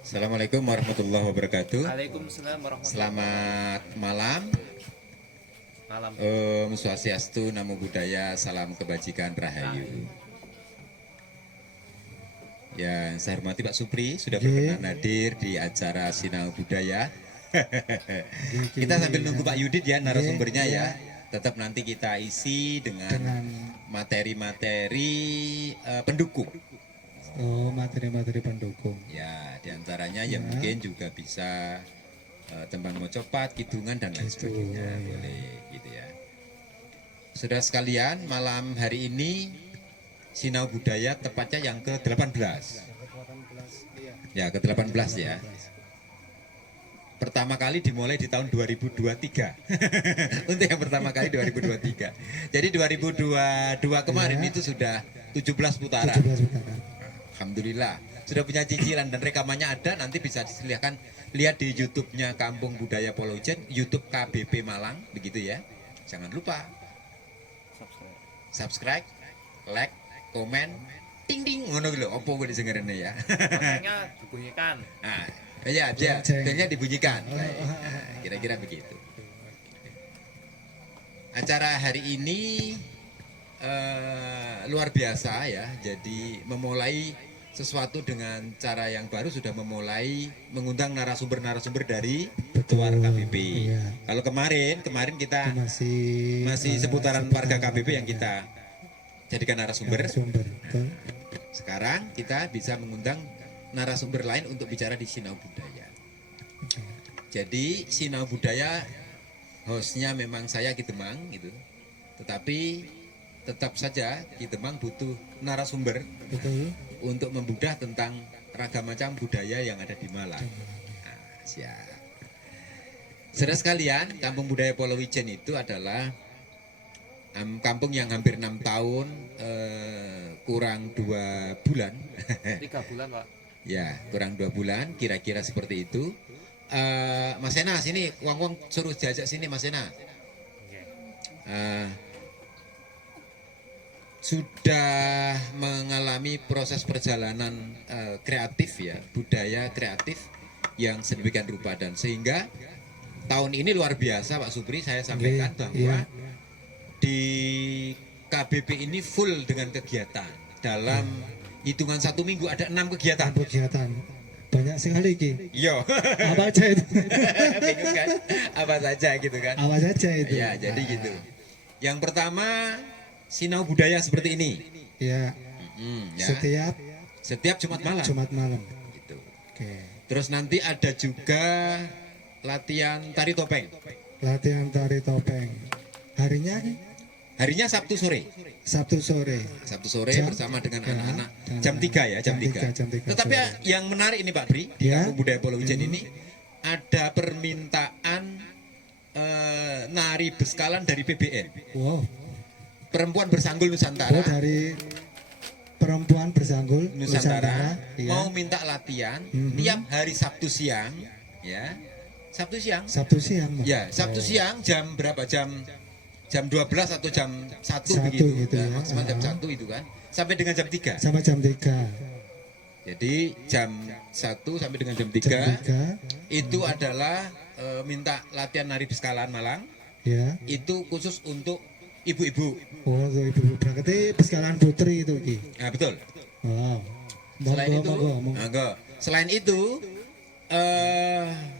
Assalamualaikum warahmatullahi wabarakatuh. Waalaikumsalam warahmatullahi Selamat malam. malam. Om Swastiastu, Namo Buddhaya, salam kebajikan rahayu. Yang saya hormati Pak Supri sudah berkenan hadir di acara Sinau Budaya. Kita sambil nunggu Pak Yudit ya narasumbernya ya. Tetap nanti kita isi dengan materi-materi pendukung. Oh, materi-materi pendukung. Ya, diantaranya yang mungkin juga bisa tembang mocopat, kidungan dan lain sebagainya. Boleh gitu ya. Saudara sekalian, malam hari ini Sinau Budaya tepatnya yang ke-18. Ya, ke-18 ya. Pertama kali dimulai di tahun 2023. Untuk yang pertama kali 2023. Jadi 2022 kemarin itu sudah 17 putaran. 17 putaran. Alhamdulillah sudah punya cicilan dan rekamannya ada, nanti bisa disilakan lihat di YouTube-nya Kampung Budaya Poloijen, YouTube KBP Malang begitu ya. Jangan lupa subscribe, like, komen, ting ting ngono lho, opo kok disengerene ya. Loncengnya dibunyikan. Nah, ya, belnya dibunyikan. Baik. Nah, kira-kira begitu. Acara hari ini luar biasa ya. Jadi memulai sesuatu dengan cara yang baru, sudah memulai mengundang narasumber-narasumber dari luar KBP. Iya. Kalau kemarin kita masih seputaran warga KBP yang kita jadikan narasumber. Sekarang kita bisa mengundang narasumber lain untuk bicara di Sinau Budaya. Jadi Sinau Budaya hostnya memang saya Ki Demang gitu. Tetapi tetap saja Ki Demang butuh narasumber. Betul. Untuk membedah tentang ragam macam budaya yang ada di Malang. Nah, siap. Saudara sekalian, Kampung Budaya Poloijen itu adalah kampung yang hampir 6 tahun kurang 2 bulan. 3 bulan, Pak. Ya, kurang 2 bulan, kira-kira seperti itu. Mas Ena, sini, Wong suruh diajak sini, Mas Ena. Sudah mengalami proses perjalanan kreatif ya, budaya kreatif yang sedemikian rupa, dan sehingga tahun ini luar biasa Pak Supri, saya sampaikan bahwa di KBP ini full dengan kegiatan. Dalam hitungan 1 minggu ada 6 kegiatan. Banyak sekali Ki. Iya. Apa aja itu? Bingung kan? Apa saja gitu kan? Apa saja itu? Ya, jadi gitu. Yang pertama Sinau Budaya seperti ini. Ya. Ya. Setiap Jumat malam. Jumat malam. Gitu. Oke. Terus nanti ada juga latihan tari topeng. Latihan tari topeng. Harinya? Harinya Sabtu sore. Sabtu sore. Sabtu sore Jam? bersama dengan Ya, anak-anak. Jam 3 ya, jam 3. Jam 3 Tetapi sore. yang menarik ini Pak Bri, di Ya. Kampung Budaya Poloijen ini ada permintaan nari beskalan dari PBN. Wow. Perempuan Bersanggul Nusantara. Oh, dari perempuan bersanggul Nusantara ya. mau minta latihan tiap hari Sabtu siang ya. Sabtu siang. Mas. Ya, Sabtu siang jam berapa? Jam 12 atau jam 1 1 begitu. gitu ya. Maksimal jam 1 itu kan. Sampai dengan jam 3. Sama jam 3. Jadi jam 1 sampai dengan jam 3, itu adalah minta latihan nari beskalan Malang. Ya. Itu khusus untuk ibu-ibu. Oh, ibu berarti beskalan putri itu Ki. Nah, betul. Wow. Selain itu, Monggo. Selain itu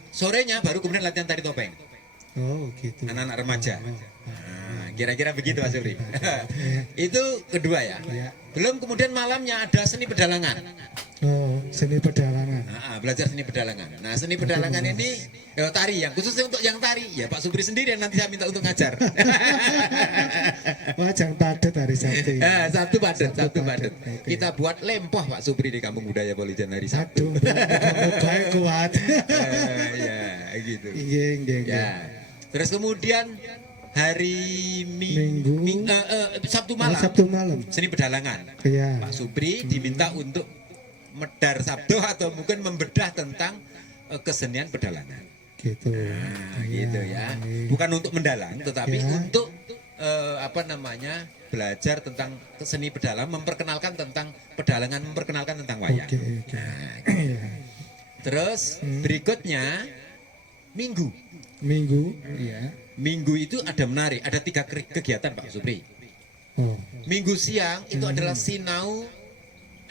sorenya baru kemudian latihan tari topeng. Oh, gitu. Anak-anak remaja. Nah, kira-kira begitu Mas Supri. Itu kedua ya. Ya. Belum kemudian malamnya ada seni pedalangan. Oh, seni pedalangan. Belajar seni pedalangan. Nah, seni pedalangan ini tari yang khususnya untuk yang tari ya Pak Supri sendiri yang nanti saya minta untuk ngajar. Wah, jangan padat hari Sabtu. Sabtu padat. Okay. Kita buat lempoh Pak Supri di Kampung Budaya Poloijen hari Sabtu. Baik kuat. Ya, gitu. Iya. Ya. Terus kemudian hari Sabtu malam. Sabtu malam. Seni pedalangan. Iya. Pak Supri diminta untuk medar sabdo atau mungkin membedah tentang kesenian pedalangan. Gitu. Nah, gitu ya. Bukan untuk mendalang, tetapi untuk belajar tentang seni pedalangan, memperkenalkan tentang pedalangan, memperkenalkan tentang wayang. Oke. Nah, gitu. Terus berikutnya Minggu. Minggu, iya. Minggu itu ada menarik, ada 3 kegiatan Pak Supri. Oh, Minggu siang itu adalah sinau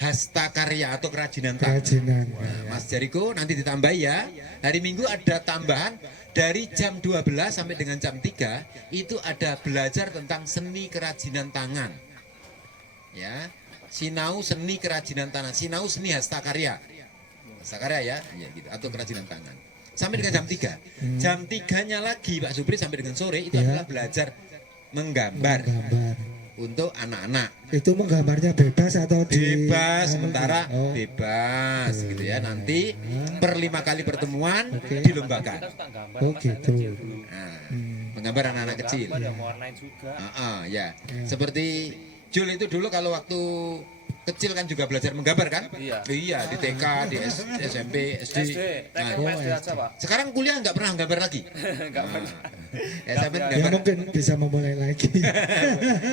hasta karya atau kerajinan tangan. kerajinan. Nah, Mas Jariko nanti ditambah ya. Hari Minggu ada tambahan dari jam 12 sampai dengan jam 3 itu ada belajar tentang seni kerajinan tangan. Ya. Sinau seni kerajinan tangan, sinau seni hasta karya. Hasta karya ya, ya gitu atau kerajinan tangan. Sampai dengan jam 3. Jam 3-nya lagi Pak Supri sampai dengan sore itu Ya. adalah belajar menggambar Gambar. untuk anak-anak. Itu menggambarnya bebas atau di Bebas sementara Oh, bebas gitu ya, nanti per 5 kali pertemuan Oke. dilombakan. Kita suka gambar Oh, pas gitu. kecil dulu. Nah, menggambar anak-anak kecil. Gambar ya mewarnai juga. Ya seperti Jul itu dulu kalau waktu kecil kan juga belajar menggambar kan? Iya. Iya, di TK, di SMP, SD. SD, Nah, TK SD aja Pak. sekarang kuliah nggak pernah gambar lagi. Enggak pernah. SMP Ya gambar. mungkin bisa memulai lagi.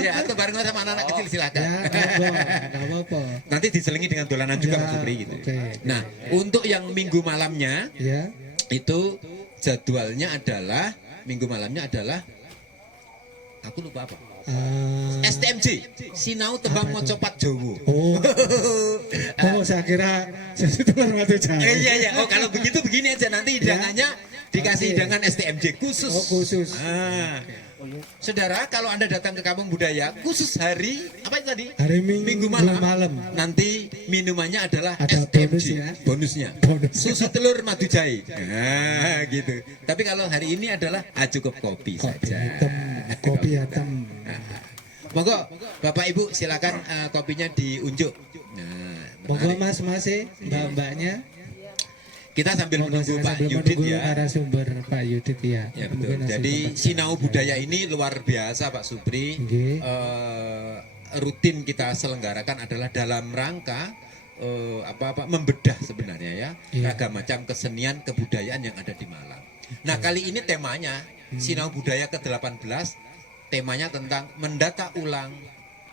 Ya, atau bareng sama anak-anak kecil silakan. Ya, nggak apa-apa. Nanti diselingi dengan dolanan juga Ya, Pak Supri gitu. oke. Nah, untuk yang minggu malamnya Ya, itu jadwalnya adalah minggu malamnya adalah aku lupa apa. STMJ, Sinau Tembang Mocopat Jowo. oh, saya kira sesuatu mata jaya. Iya iya. Oh kalau begitu begini aja nanti hidangannya dikasih hidangan STMJ khusus. Oh, khusus. Saudara, kalau Anda datang ke Kampung Budaya khusus hari apa itu tadi? Hari Minggu malam. Nanti minumannya adalah Ada STMJ. Bonusnya. Bonus. Susu telur madu jahe. Nah, gitu. Tapi kalau hari ini adalah cukup kopi saja. Kopi hitam. Monggo Bapak Ibu silakan kopinya diunjuk. Nah, Monggo menarik. Mas Ya, mbak-mbaknya. kita sambil menunggu Pak Yudit ya. Narasumber Pak Yudit ya. Ya Mungkin betul. masih Jadi sempat. sinau budaya ini luar biasa Pak Supri. Nggih. Rutin kita selenggarakan adalah dalam rangka membedah sebenarnya ya Iya. ragam macam kesenian kebudayaan yang ada di Malang. Nah kali ini temanya sinau budaya ke-18, temanya tentang mendata ulang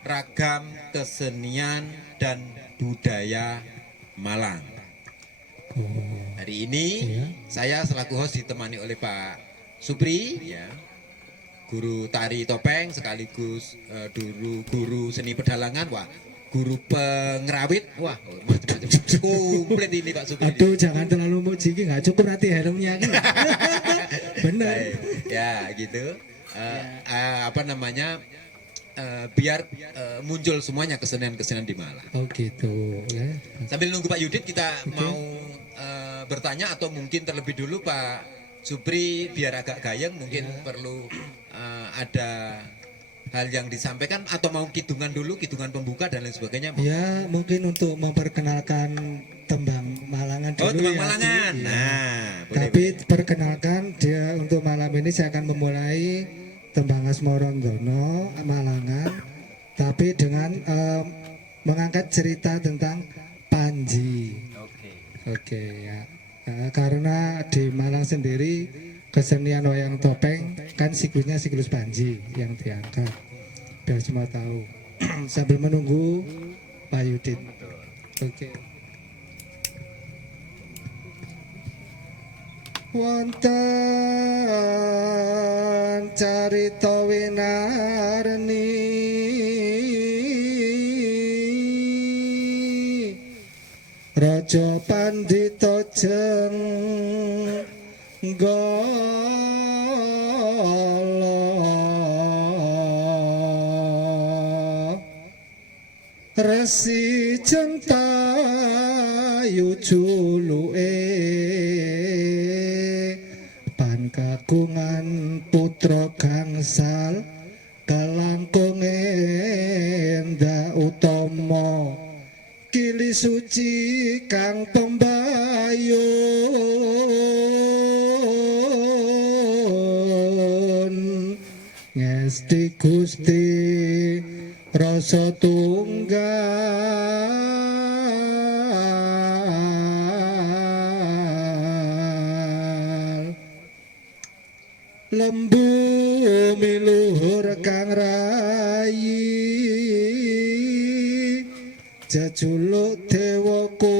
ragam kesenian dan budaya Malang. Hari ini Iya. saya selaku host ditemani oleh Pak Supri, ya, guru tari topeng sekaligus guru seni pedalangan, wah, guru pengerawit, wah, macam-macam komplit ini Pak Supri. Aduh, jangan terlalu muji, nggak cukup nanti helmnya kan. Bener. Baik, ya gitu. Biar muncul semuanya kesenian-kesenian di Malang. Oh gitu ya. Sambil nunggu Pak Yudit kita mau bertanya atau mungkin terlebih dulu Pak Supri biar agak gayeng mungkin perlu ada hal yang disampaikan atau mau kidungan dulu, kidungan pembuka dan lain sebagainya. Ya mungkin untuk memperkenalkan tembang Malangan dulu. Oh, tembang ya, Malangan. Ci. Ya. Nah, boleh. Tapi perkenalkan dia untuk malam ini saya akan memulai tembang Asmorondono Malangan, tapi dengan mengangkat cerita tentang Panji. Oke. Oke ya. Karena di Malang sendiri kesenian wayang topeng kan siklusnya siklus Panji yang diangkat. Biar semua tahu. Sambil menunggu Pak Yudit. Oke. Wonten carita winarni Raja Pandhita Jeng Gala Resi Jentayu juluke pan kagungan putra gangsal kalangkung endah utama kili suci kang pembayun ngesti Gusti rasa tunggal lembu miluhur kang rayi jajuluk dewaku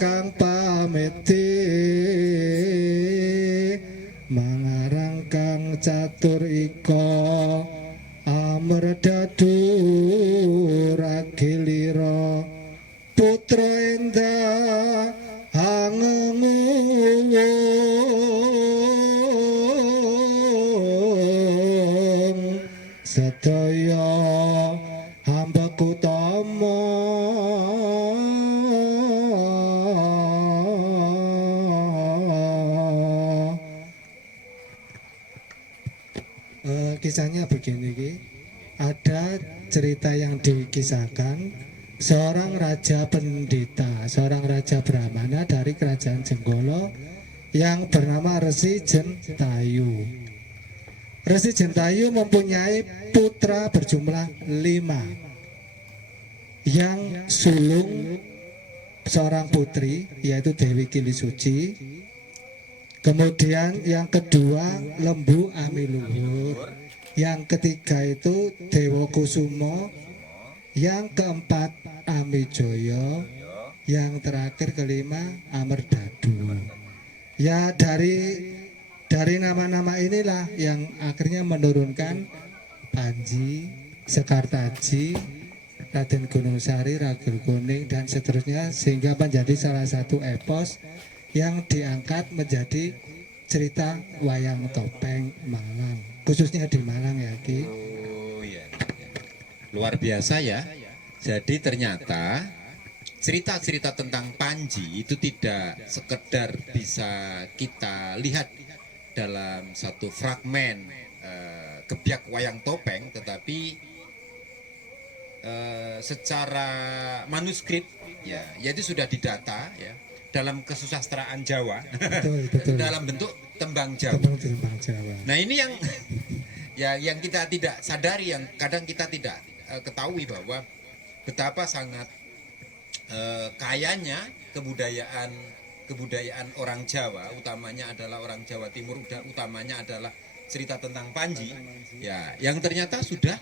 kang pameti mangarang kang catur iko amerdadu ragilira putra endah hangengung sedaya hambaku tama kisahnya begini Ki. Ada cerita yang dikisahkan seorang raja pendeta, seorang raja Brahmana dari kerajaan Jenggolo yang bernama Resi Jentayu. Resi Jentayu mempunyai putra berjumlah 5 yang sulung seorang putri yaitu Dewi Kilisuci. Kemudian yang kedua Lembu Amiluhur. Yang ketiga itu Dewa Kusumo. Yang keempat Amijoyo. Yang terakhir kelima Amerdadu. Ya dari nama-nama inilah yang akhirnya menurunkan Panji, Sekartaji, Raden Gunungsari, Ragil Kuning dan seterusnya sehingga menjadi salah satu epos yang diangkat menjadi cerita wayang topeng Malang, khususnya di Malang ya Ki. Oh ya, luar biasa ya. Jadi ternyata cerita-cerita tentang Panji itu tidak sekedar bisa kita lihat dalam satu fragmen gebyak wayang topeng, tetapi secara manuskrip ya, yaitu sudah didata ya dalam kesusastraan Jawa, Betul. dalam bentuk tembang Jawa. Tembang Jawa. Nah ini yang yang kita tidak sadari, yang kadang kita tidak ketahui bahwa betapa sangat kayanya kebudayaan orang Jawa, utamanya adalah orang Jawa Timur, utamanya adalah cerita tentang Panji, ya yang ternyata sudah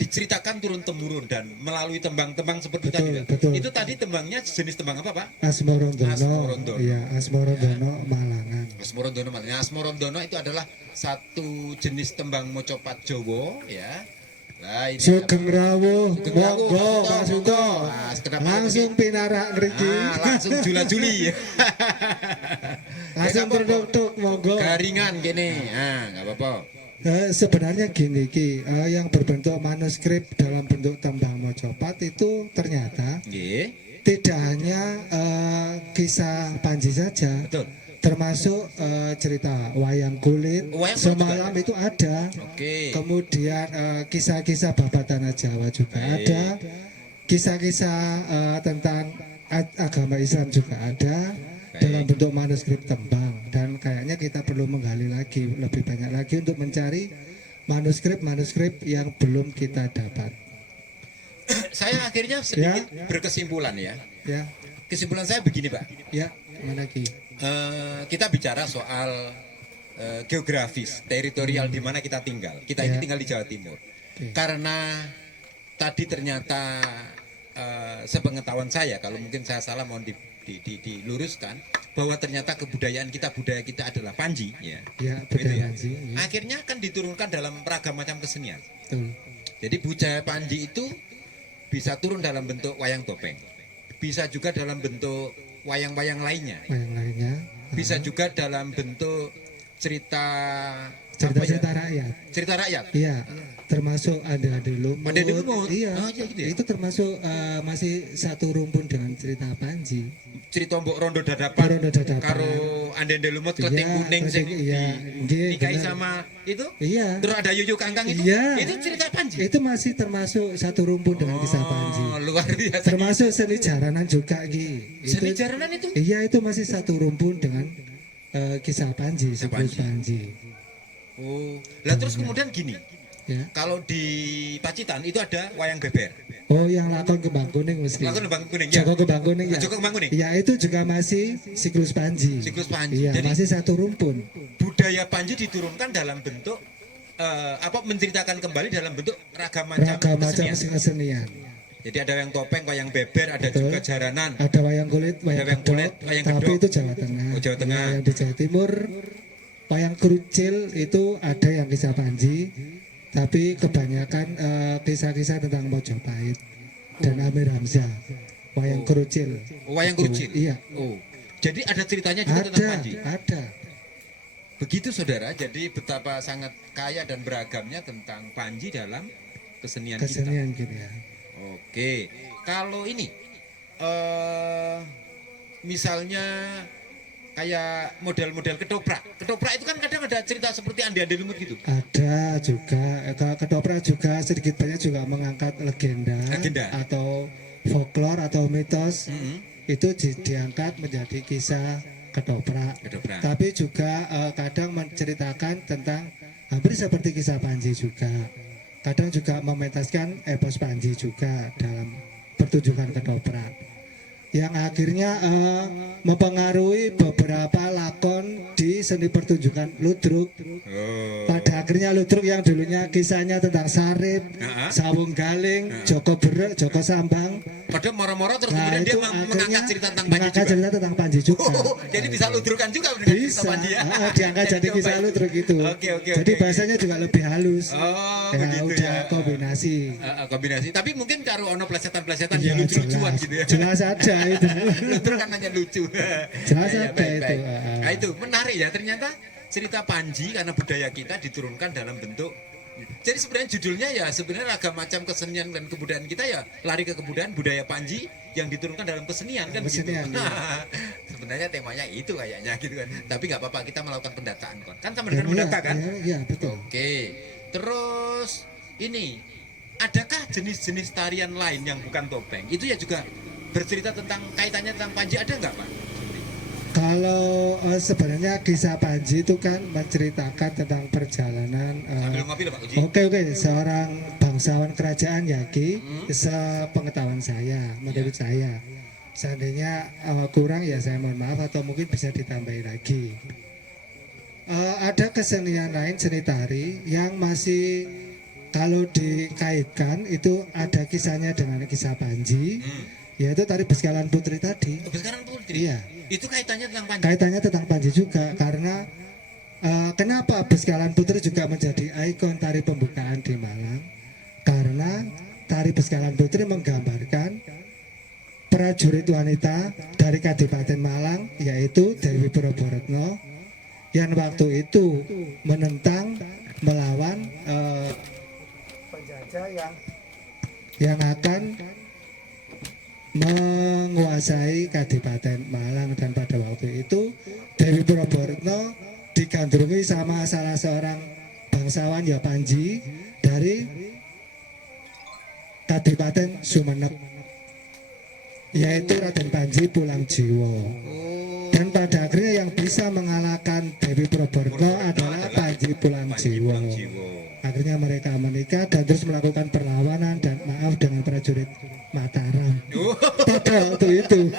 diceritakan turun temurun dan melalui tembang-tembang seperti Betul, tadi. betul. Itu tadi tembangnya jenis tembang apa Pak? Asmorondono. Asmorondono. Iya, Asmorondono Malangan. Asmorondono Malangan. Asmorondono itu adalah satu jenis tembang mocopat Jawa ya. Nah, ini Sugeng rawuh, Sugeng rawuh, monggo Pak Pak Suto. Suto. Nah, sekedap Langsung pinarak ngriki. langsung jula-juli. Langsung berduk-duk monggo. Garingan gini. Nah, nggak apa-apa. Sebenarnya gini Ki, yang berbentuk manuskrip dalam bentuk tembang mocopat itu ternyata Nggih. tidak hanya kisah Panji saja, Betul. termasuk cerita wayang kulit Wayang kulit semalam juga itu ada. Oke. Kemudian kisah-kisah Babat Tanah Jawa juga Baik. ada, kisah-kisah tentang agama Islam juga ada. Baik. Dalam bentuk manuskrip tembang, dan kayaknya kita perlu menggali lagi lebih banyak lagi untuk mencari manuskrip yang belum kita dapat. Saya akhirnya sedikit berkesimpulan ya. Ya, Kesimpulan saya begini Pak. ya, mana Ki? Kita bicara soal geografis, teritorial di mana kita tinggal. Kita ini Ya. tinggal di Jawa Timur. Oke. Karena tadi ternyata sepengetahuan saya, kalau mungkin saya salah mohon diluruskan, bahwa ternyata budaya kita adalah Panji ya. Ya, Begitu budaya ya. Panji, ya. Akhirnya akan diturunkan dalam beragam macam kesenian. Betul. Jadi budaya Panji itu bisa turun dalam bentuk wayang topeng, bisa juga dalam bentuk wayang-wayang lainnya, Yang lainnya bisa juga dalam bentuk cerita cerita-cerita rakyat. cerita rakyat. Iya, termasuk ada di Lumut. Ada di Lumut? Iya, Oh, iya gitu ya? itu termasuk masih satu rumpun dengan cerita Panji. Cerita Mbok Rondo Dadapan Rondo Dadapan. karo Andende Lumut kleting Iya, kuning sing kleting, iya. Nggih, nikahi benar. sama itu. Iya. Terus ada Yuyu Kangkang itu. Iya. Itu cerita Panji. Itu masih termasuk satu rumpun dengan kisah Panji. Oh, luar biasa. Termasuk seni jaranan juga Ki. Seni jaranan itu. Iya, itu masih satu rumpun dengan kisah Panji, Kisah siklus Panji. Oh, lah terus kemudian gini. Ya. Kalau di Pacitan itu ada wayang beber. Oh, yang lakon kembang kuning mesti. Lakon Kembang Kuning ya. Joko kembang kuning ya. Joko Kembang Kuning. Iya, itu juga masih siklus Panji. Siklus Panji. Iya, Jadi masih satu rumpun. budaya Panji diturunkan dalam bentuk menceritakan kembali dalam bentuk ragam macam Ragam macam kesenian. kesenian. Jadi ada wayang topeng, wayang beber, ada Betul. juga jaranan. Ada wayang kulit, wayang wayang kulit, gedok, wayang tapi gedok. itu Jawa Tengah. Oh, Jawa Tengah. Yang di Jawa Timur, wayang kerucil itu ada yang kisah Panji, tapi kebanyakan kisah-kisah tentang Mojopahit dan Amir Hamzah. Wayang Oh. kerucil. Wayang kerucil. Iya. Oh. Jadi ada ceritanya juga tentang Ada, Panji. ada. Begitu saudara, jadi betapa sangat kaya dan beragamnya tentang Panji dalam kesenian kita. Kesenian gitu ya. Oke, kalau ini misalnya kayak model-model ketoprak. Ketoprak itu kan kadang ada cerita seperti andi-andi lumut gitu. Ada juga, kalau ketoprak juga sedikit banyak juga mengangkat legenda, Legenda. atau folklore atau mitos. Mm-hmm. Itu diangkat menjadi kisah ketoprak. Ketoprak. Tapi juga kadang menceritakan tentang hampir seperti kisah Panji juga. Kadang juga mementaskan epos Panji juga dalam pertunjukan ketoprak. Yang akhirnya mempengaruhi beberapa lakon di seni pertunjukan ludruk. Oh. Pada akhirnya ludruk yang dulunya kisahnya tentang sarip, Nah. sawung galing, Joko Berek, Joko Sambang. Padahal moro-moro terus Nah, kemudian dia itu mengangkat akhirnya cerita tentang Panji mengangkat juga. cerita tentang Panji juga. Oh, jadi bisa ludrukan juga dengan cerita Bisa, Panji ya. diangkat jadi coba kisah itu. ludruk itu. Oke. Jadi bahasanya juga lebih halus. Oh, Ya, begitu udah ya. kombinasi. Kombinasi. Tapi mungkin kalau ono plesetan-plesetan Iya, ya lucu-lucuan jelas, gitu ya. jelas ada itu. Ludruk kan hanya lucu. Jelas Ya, ya, ada baik, itu. baik. Nah, itu menarik ya, ternyata cerita Panji karena budaya kita diturunkan dalam bentuk. Jadi sebenarnya judulnya ya sebenarnya ragam macam kesenian dan kebudayaan kita ya lari ke kebudayaan budaya Panji yang diturunkan dalam kesenian kan Kesenian, gitu. iya. Sebenarnya temanya itu kayaknya gitu kan. Tapi nggak apa-apa kita melakukan pendataan kan. Kan sama Iya, dengan mendata kan? Iya, betul. Oke. Terus ini adakah jenis-jenis tarian lain yang bukan topeng? Itu ya juga bercerita tentang kaitannya tentang Panji ada nggak Pak? Kalau sebenarnya kisah Panji itu kan menceritakan tentang perjalanan Sambil ngopi loh Pak Uji. Oke, seorang bangsawan kerajaan Yaki, sepengetahuan saya, menurut saya. Seandainya kurang ya saya mohon maaf atau mungkin bisa ditambahi lagi. Ada kesenian lain, seni tari yang masih kalau dikaitkan itu ada kisahnya dengan kisah Panji, yaitu tari Beskalan Putri tadi. Sekarang Putri. Iya. Itu kaitannya tentang Panji. Kaitannya tentang Panji juga karena kenapa Beskalan Putri juga menjadi ikon tari pembukaan di Malang? Karena tari Beskalan Putri menggambarkan prajurit wanita dari Kadipaten Malang yaitu Dewi Proboretno yang waktu itu menentang melawan penjajah yang akan menguasai Kadipaten Malang, dan pada waktu itu Dewi Proboretno digandrungi sama salah seorang bangsawan ya Panji dari Kadipaten Sumenep, yaitu Raden Panji Pulang Jiwo. Dan pada akhirnya yang bisa mengalahkan Dewi Proboretno adalah Panji Pulang Jiwo. Akhirnya mereka menikah dan terus melakukan perlawanan dan maaf dengan prajurit Mataram. Pada waktu itu.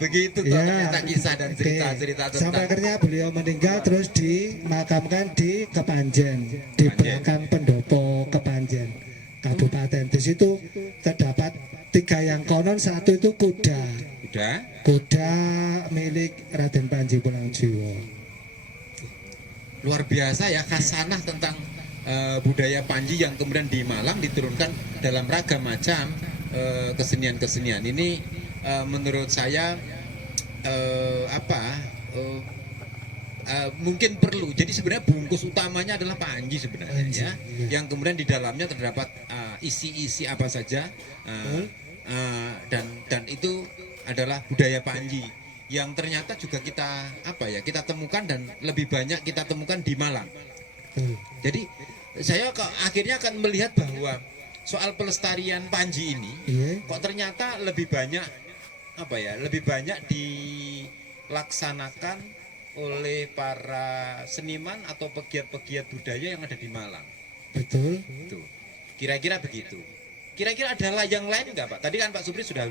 Begitu toh Ya, ternyata kisah dan oke. cerita-cerita Sampai tentang akhirnya beliau meninggal terus dimakamkan di Kepanjen, di Kepanjen. belakang pendopo Kepanjen Kabupaten. Di situ terdapat 3 yang konon, satu itu kuda milik Raden Panji Pulang Jiwo. luar biasa ya khasanah tentang budaya Panji yang kemudian di Malang diturunkan dalam ragam macam kesenian-kesenian ini. Menurut saya mungkin perlu. Jadi sebenarnya bungkus utamanya adalah Panji sebenarnya ya, yang kemudian di dalamnya terdapat isi-isi apa saja dan itu adalah budaya Panji yang ternyata juga kita temukan dan lebih banyak kita temukan di Malang. Jadi saya akhirnya akan melihat bahwa soal pelestarian Panji ini kok ternyata lebih banyak dilaksanakan oleh para seniman atau pegiat-pegiat budaya yang ada di Malang. Betul. Itu. Kira-kira begitu. Kira-kira ada layang lain nggak Pak? Tadi kan Pak Supri sudah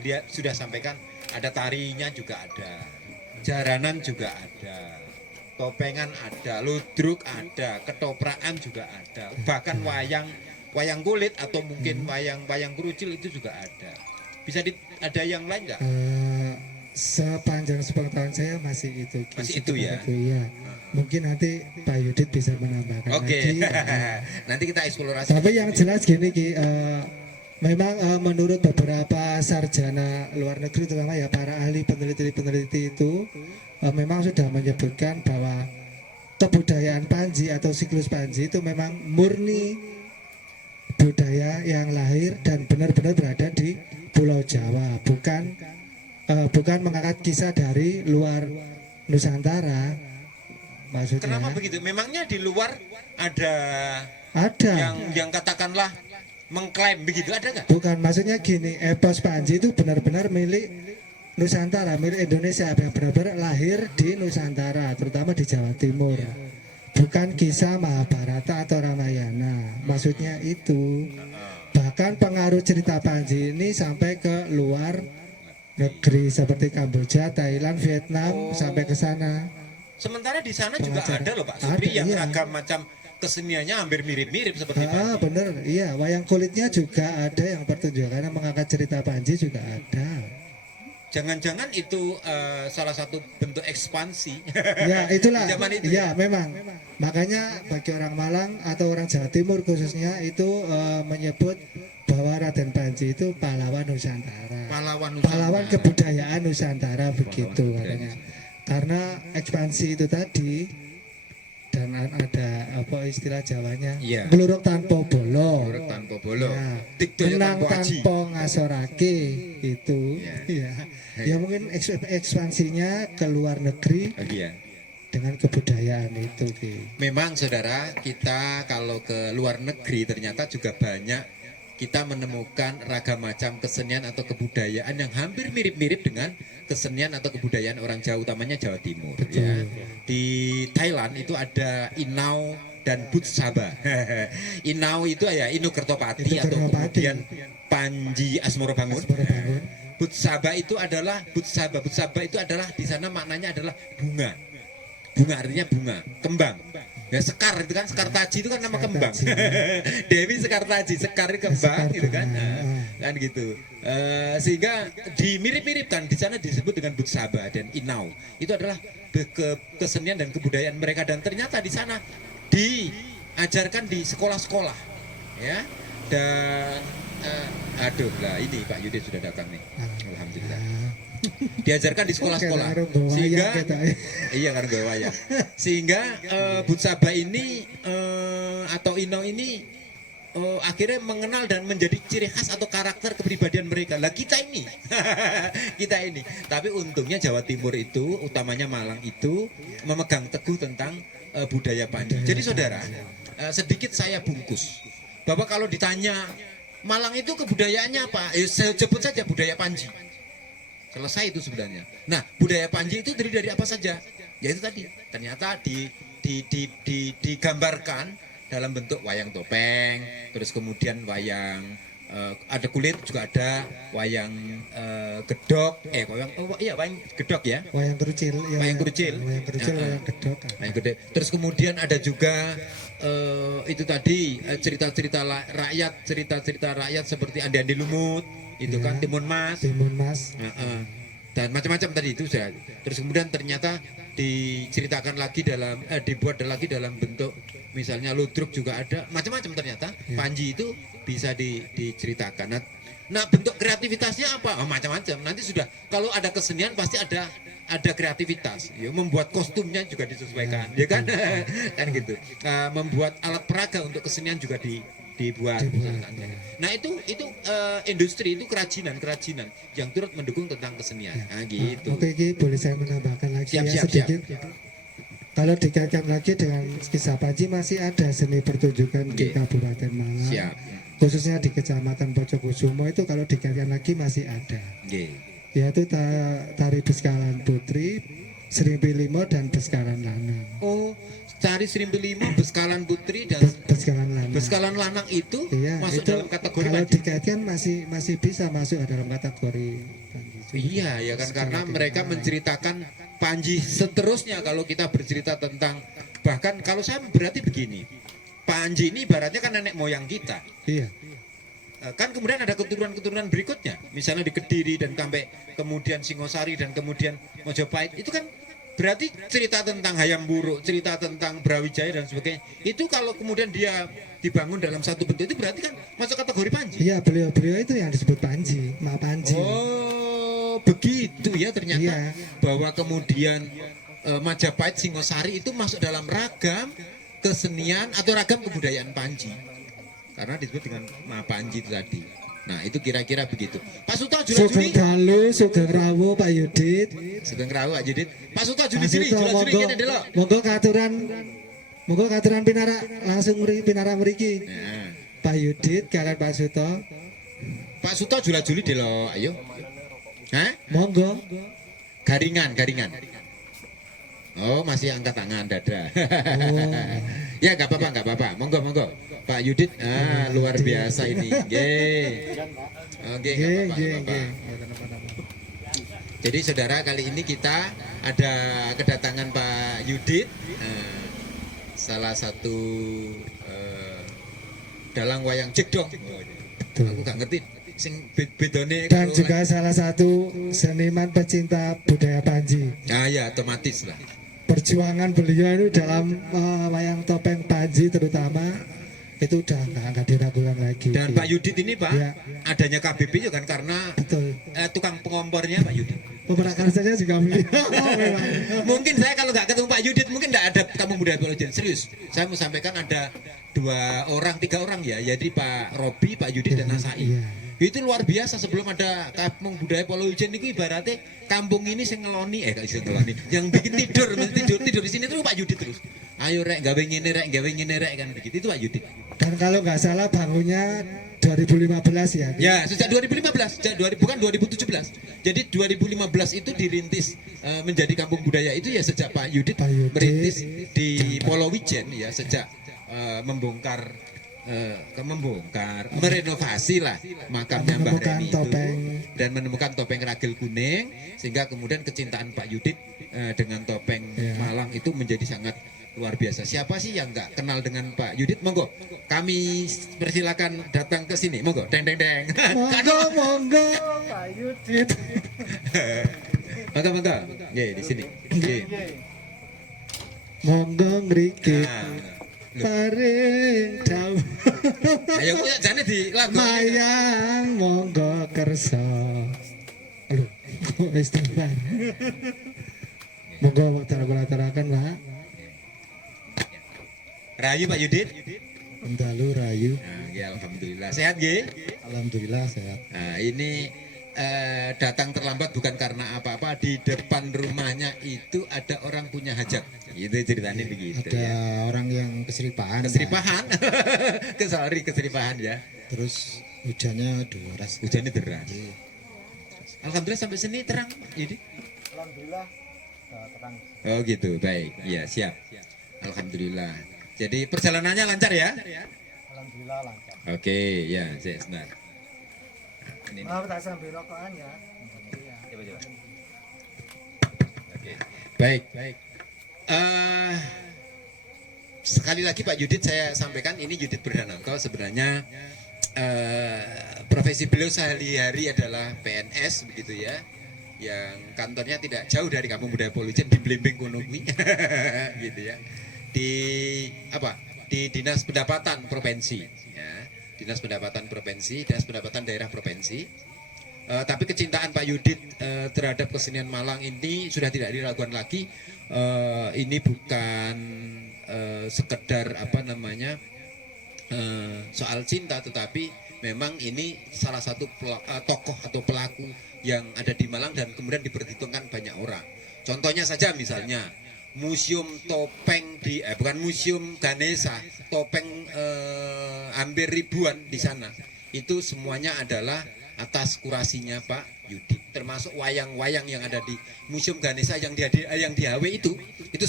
sampaikan ada tarinya juga ada, jaranan juga ada, topengan ada, ludruk ada, ketoprakan juga ada, bahkan wayang kulit atau mungkin wayang kerucil itu juga ada. Bisa ada yang lain nggak? Sepanjang sepengetahuan saya masih itu. Masih itu ya? Itu, ya. Mungkin nanti Pak Yudit bisa menambahkan Oke. lagi. Nanti kita eksplorasi. Tapi yang jelas gini Ki, memang menurut beberapa sarjana luar negeri terutama ya para ahli peneliti itu memang sudah menyebutkan bahwa kebudayaan Panji atau siklus Panji itu memang murni budaya yang lahir dan benar-benar berada di Pulau Jawa, bukan mengangkat kisah dari luar Nusantara. Maksudnya Kenapa begitu? Memangnya di luar ada ada yang katakanlah mengklaim begitu, ada nggak? bukan, maksudnya gini, epos Panji itu benar-benar milik Nusantara, milik Indonesia, yang benar-benar lahir di Nusantara, terutama di Jawa Timur. Bukan kisah Mahabharata atau Ramayana, maksudnya itu. Bahkan pengaruh cerita Panji ini sampai ke luar negeri seperti Kamboja, Thailand, Vietnam, sampai ke sana. Sementara di sana juga Pengacara. ada loh Pak Supri Ada, yang iya. ragam macam keseniannya hampir mirip-mirip seperti Panji. Bener, iya, wayang kulitnya juga ada yang pertunjukannya mengangkat cerita Panji juga ada. Jangan-jangan itu salah satu bentuk ekspansi. Ya itulah, Di zaman itu ya memang. Makanya bagi orang Malang atau orang Jawa Timur khususnya itu menyebut bahwa Raden Panji itu pahlawan Nusantara. Pahlawan kebudayaan Nusantara begitu katanya. Karena ekspansi itu tadi dan ada apa istilah Jawanya, Iya. ngluruk tanpa bolo. Urut tanpa bolo. Ya, Dikdoyo menang tanpa aji. tanpa ngasorake itu. Ya. Ya mungkin ekspansinya ke luar negeri Iya. dengan kebudayaan itu Ki. Memang saudara, kita kalau ke luar negeri ternyata juga banyak kita menemukan ragam macam kesenian atau kebudayaan yang hampir mirip-mirip dengan kesenian atau kebudayaan orang Jawa, utamanya Jawa Timur. Betul. Ya. Di Thailand itu ada Inau dan Butsaba. Inau itu ya Inu Kertopati Itu atau Kertopati. kemudian Panji Asmorobangun. Asmorobangun. Butsaba itu adalah Butsaba itu adalah di sana maknanya adalah bunga. Bunga artinya bunga, kembang. Ya Sekar itu kan, Sekar Taji itu kan nama Sekar kembang. Taji. Dewi Sekar Taji, Sekar itu kembang Sekar gitu kan. bunga. Kan gitu. Sehingga dimirip-miripkan di sana disebut dengan Butsaba dan Inau. Itu adalah kesenian dan kebudayaan mereka, dan ternyata di sana diajarkan di sekolah-sekolah. Ya. Dan aduh lah, ini Pak Yudi sudah datang nih. Alhamdulillah. Diajarkan di sekolah-sekolah sehingga iya kan gue wayang sehingga Butsaba ini atau Ino ini akhirnya mengenal dan menjadi ciri khas atau karakter kepribadian mereka. Lah kita ini kita ini, tapi untungnya Jawa Timur itu utamanya Malang itu memegang teguh tentang budaya Panji. Jadi saudara, sedikit saya bungkus bahwa kalau ditanya Malang itu kebudayaannya apa, saya sebut saja budaya Panji. Selesai itu sebenarnya. Nah, budaya Panji itu terdiri dari apa saja? Yaitu tadi, ternyata digambarkan dalam bentuk wayang topeng, terus kemudian wayang ada kulit juga ada, wayang gedok, wayang gedok ya. Wayang kerucil, ya. Wayang kerucil. Wayang kerucil, wayang gedok. Wayang gede. Terus kemudian ada juga itu tadi cerita-cerita rakyat seperti Andi-Andi Lumut, itu Ya. kan Timun Mas. Timun Mas. Dan macam-macam tadi itu sudah. Terus kemudian ternyata diceritakan lagi dibuat lagi dalam bentuk misalnya ludruk juga ada, macam-macam ternyata. Ya. Panji itu bisa diceritakan. Nah, bentuk kreativitasnya apa? Macam-macam. Nanti sudah kalau ada kesenian pasti ada kreativitas. Ya, membuat kostumnya juga disesuaikan, ya kan? Kan gitu. Membuat alat peraga untuk kesenian juga dibuat. Nah itu industri, itu kerajinan yang turut mendukung tentang kesenian. Nah, gitu. Oke Ki, boleh saya menambahkan lagi Siap. sedikit. Kalau dikaitkan lagi dengan kisah Panji, masih ada seni pertunjukan di Oke. Kabupaten Malang. Siap. Khususnya di Kecamatan Pojokusumo itu kalau dikaitkan lagi masih ada. Oke. Yaitu tari Beskalan Putri, Serimpi Limo dan Beskalan Lanang. Oh, cari Serimpi Limo, Beskalan Putri dan Beskalan Lanang. Beskalan Lanang itu Iya, masuk itu dalam kategori kalau Panji. dikaitkan masih bisa masuk dalam kategori Panji juga. Iya, ya kan, karena mereka menceritakan Panji seterusnya. Kalau kita bercerita tentang, bahkan kalau saya berarti begini, Panji ini ibaratnya kan nenek moyang kita. Iya. Kan kemudian ada keturunan-keturunan berikutnya, misalnya di Kediri dan sampai kemudian Singosari dan kemudian Mojopahit, itu kan berarti cerita tentang Hayam Wuruk, cerita tentang Brawijaya dan sebagainya. Itu kalau kemudian dia dibangun dalam satu bentuk itu berarti kan masuk kategori Panji. Iya, beliau-beliau itu yang disebut Panji, Ma Panji. Oh, begitu ya ternyata. Iya. Bahwa kemudian Majapahit, Singosari itu masuk dalam ragam kesenian atau ragam kebudayaan Panji. Karena disebut dengan Ma Panji itu tadi. Nah, itu kira-kira begitu. Pak Suto Sugeng Juli-Juli. Dalu, Sugeng Rawu, Pak Yudit. Sugeng Rawu, Pak Yudit. Pak Suto Pak Juli-Juli, Suto, Juli-Juli monggo, kene delok. monggo katuran pinara langsung pinara mriki. Nah, Pak Yudit kalian Pak Suto. Pak Suto Juli-Juli delok, ayo. Hah? Monggo. Garingan. Oh, masih angkat tangan dada. Oh. Ya, nggak apa-apa. Monggo. Pak Yudit, luar biasa ini. Nggih. Oke, nggak apa-apa. Jadi saudara, kali ini kita ada kedatangan Pak Yudit, salah satu dalang wayang jegdong. Betul. Aku nggak ngerti sing bedone. Dan juga salah satu seniman pecinta budaya Panji. Ah ya, otomatis lah. Perjuangan beliau itu dalam wayang topeng Panji terutama itu udah nggak diragukan lagi. Dan Pak Yudit ini Pak, Ya. adanya KBP juga kan karena Betul. tukang pengompornya Pak Yudit. Pemerakarsanya juga beliau. Memang. Mungkin saya kalau nggak ketemu Pak Yudit mungkin nggak ada Kampung Budaya Polojen. Serius, saya mau sampaikan ada 3 orang ya, jadi Pak Robi, Pak Yudit dan Nasai. Iya. Itu luar biasa. Sebelum ada Kampung Budaya Polojen itu ibaratnya kampung ini sing ngeloni, yang bikin tidur di sini terus Pak Yudit terus. Ayo rek gawe ngene rek kan begitu, itu Pak Yudit. Dan kalau nggak salah bangunnya 2015 ya. Ya, sejak 2015, bukan 2017. Jadi 2015 itu dirintis menjadi kampung budaya itu ya sejak Pak Yudit merintis di Polowijen ya, sejak merenovasi lah makamnya Mbah Menemukan Reni itu topeng. dan menemukan topeng ragil kuning, sehingga kemudian kecintaan Pak Yudit dengan topeng Ya. Malang itu menjadi sangat luar biasa. Siapa sih yang nggak kenal dengan Pak Yudit? Monggo, kami persilakan datang ke sini. Monggo, deng. Monggo Pak Yudit. Monggo. Ye, di sini. Ye. Monggo ngriki Nah, paring dawuh. ayo kok jane di lagu. Mayang monggo kersa. Aduh, kok istighfar. Monggo aturaken Pak. Rayu Pak Yudit. Dalu rayu. Nah, ya alhamdulillah. Sehat nggih? Alhamdulillah sehat. Nah, ini datang terlambat bukan karena apa-apa. Di depan rumahnya itu ada orang punya hajat. Itu ceritanya begitu. Ada Ya. orang yang keseripahan. Keseripahan. Keseripahan ya. Terus hujannya deras. Hujannya deras. Alhamdulillah sampai sini terang, jadi. Alhamdulillah terang. Oh gitu, baik. Ya siap. Alhamdulillah. Jadi perjalanannya lancar ya? Alhamdulillah lancar. Oke, ya, sebentar. Ini. Maaf tak sambil rokokan ya. Coba. Oke. Baik. Sekali lagi Pak Yudit saya sampaikan, ini Yudit Berdananto sebenarnya profesi beliau sehari-hari adalah PNS begitu ya, yang kantornya tidak jauh dari Kampung Budaya Polojen di Blimbing kono kuwi. Gitu ya, di Dinas Pendapatan Provinsi ya, Dinas Pendapatan Provinsi, Dinas Pendapatan Daerah Provinsi. Tapi kecintaan Pak Yudit terhadap kesenian Malang ini sudah tidak diragukan lagi. Ini bukan sekedar soal cinta, tetapi memang ini salah satu tokoh atau pelaku yang ada di Malang dan kemudian diperhitungkan banyak orang. Contohnya saja misalnya museum topeng bukan museum Ganesha, topeng hampir ribuan di sana. Itu semuanya adalah atas kurasinya Pak Yudit, termasuk wayang-wayang yang ada di Museum Ganesha yang di HW itu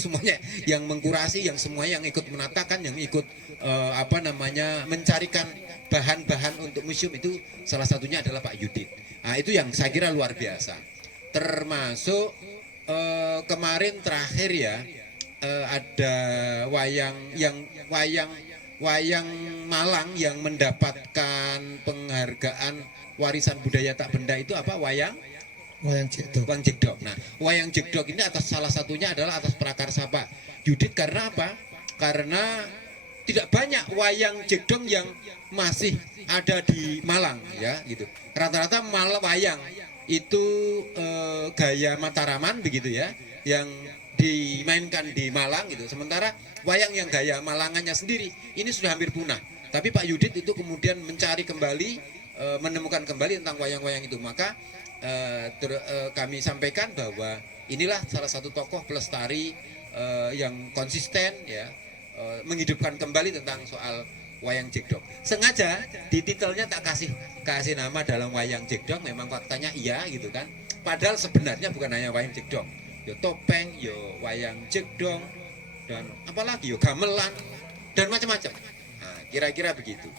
semuanya yang mengkurasi, yang semua yang ikut menatakan, yang ikut mencarikan bahan-bahan untuk museum itu salah satunya adalah Pak Yudit. Nah, itu yang saya kira luar biasa. Termasuk kemarin terakhir ya ada wayang wayang Malang yang mendapatkan penghargaan warisan budaya tak benda itu apa? Wayang Jekdok. Wayang Jegdok. Nah, wayang Jegdok ini atas salah satunya adalah atas prakarsa Pak Yudit. Karena apa? Karena tidak banyak wayang Jegdok yang masih ada di Malang ya gitu. Rata-rata wayang itu gaya Mataraman begitu ya, yang dimainkan di Malang gitu. Sementara wayang yang gaya Malangannya sendiri ini sudah hampir punah. Tapi Pak Yudit itu kemudian mencari kembali, menemukan kembali tentang wayang-wayang itu. Maka kami sampaikan bahwa inilah salah satu tokoh pelestari yang konsisten ya, menghidupkan kembali tentang soal wayang Jegdok. Sengaja di titelnya tak kasih nama dalam wayang Jegdok, memang faktanya iya gitu kan. Padahal sebenarnya bukan hanya wayang Jegdok, yo topeng, yo wayang Jegdok, dan apalagi yo gamelan dan macam-macam. Nah, kira-kira begitu.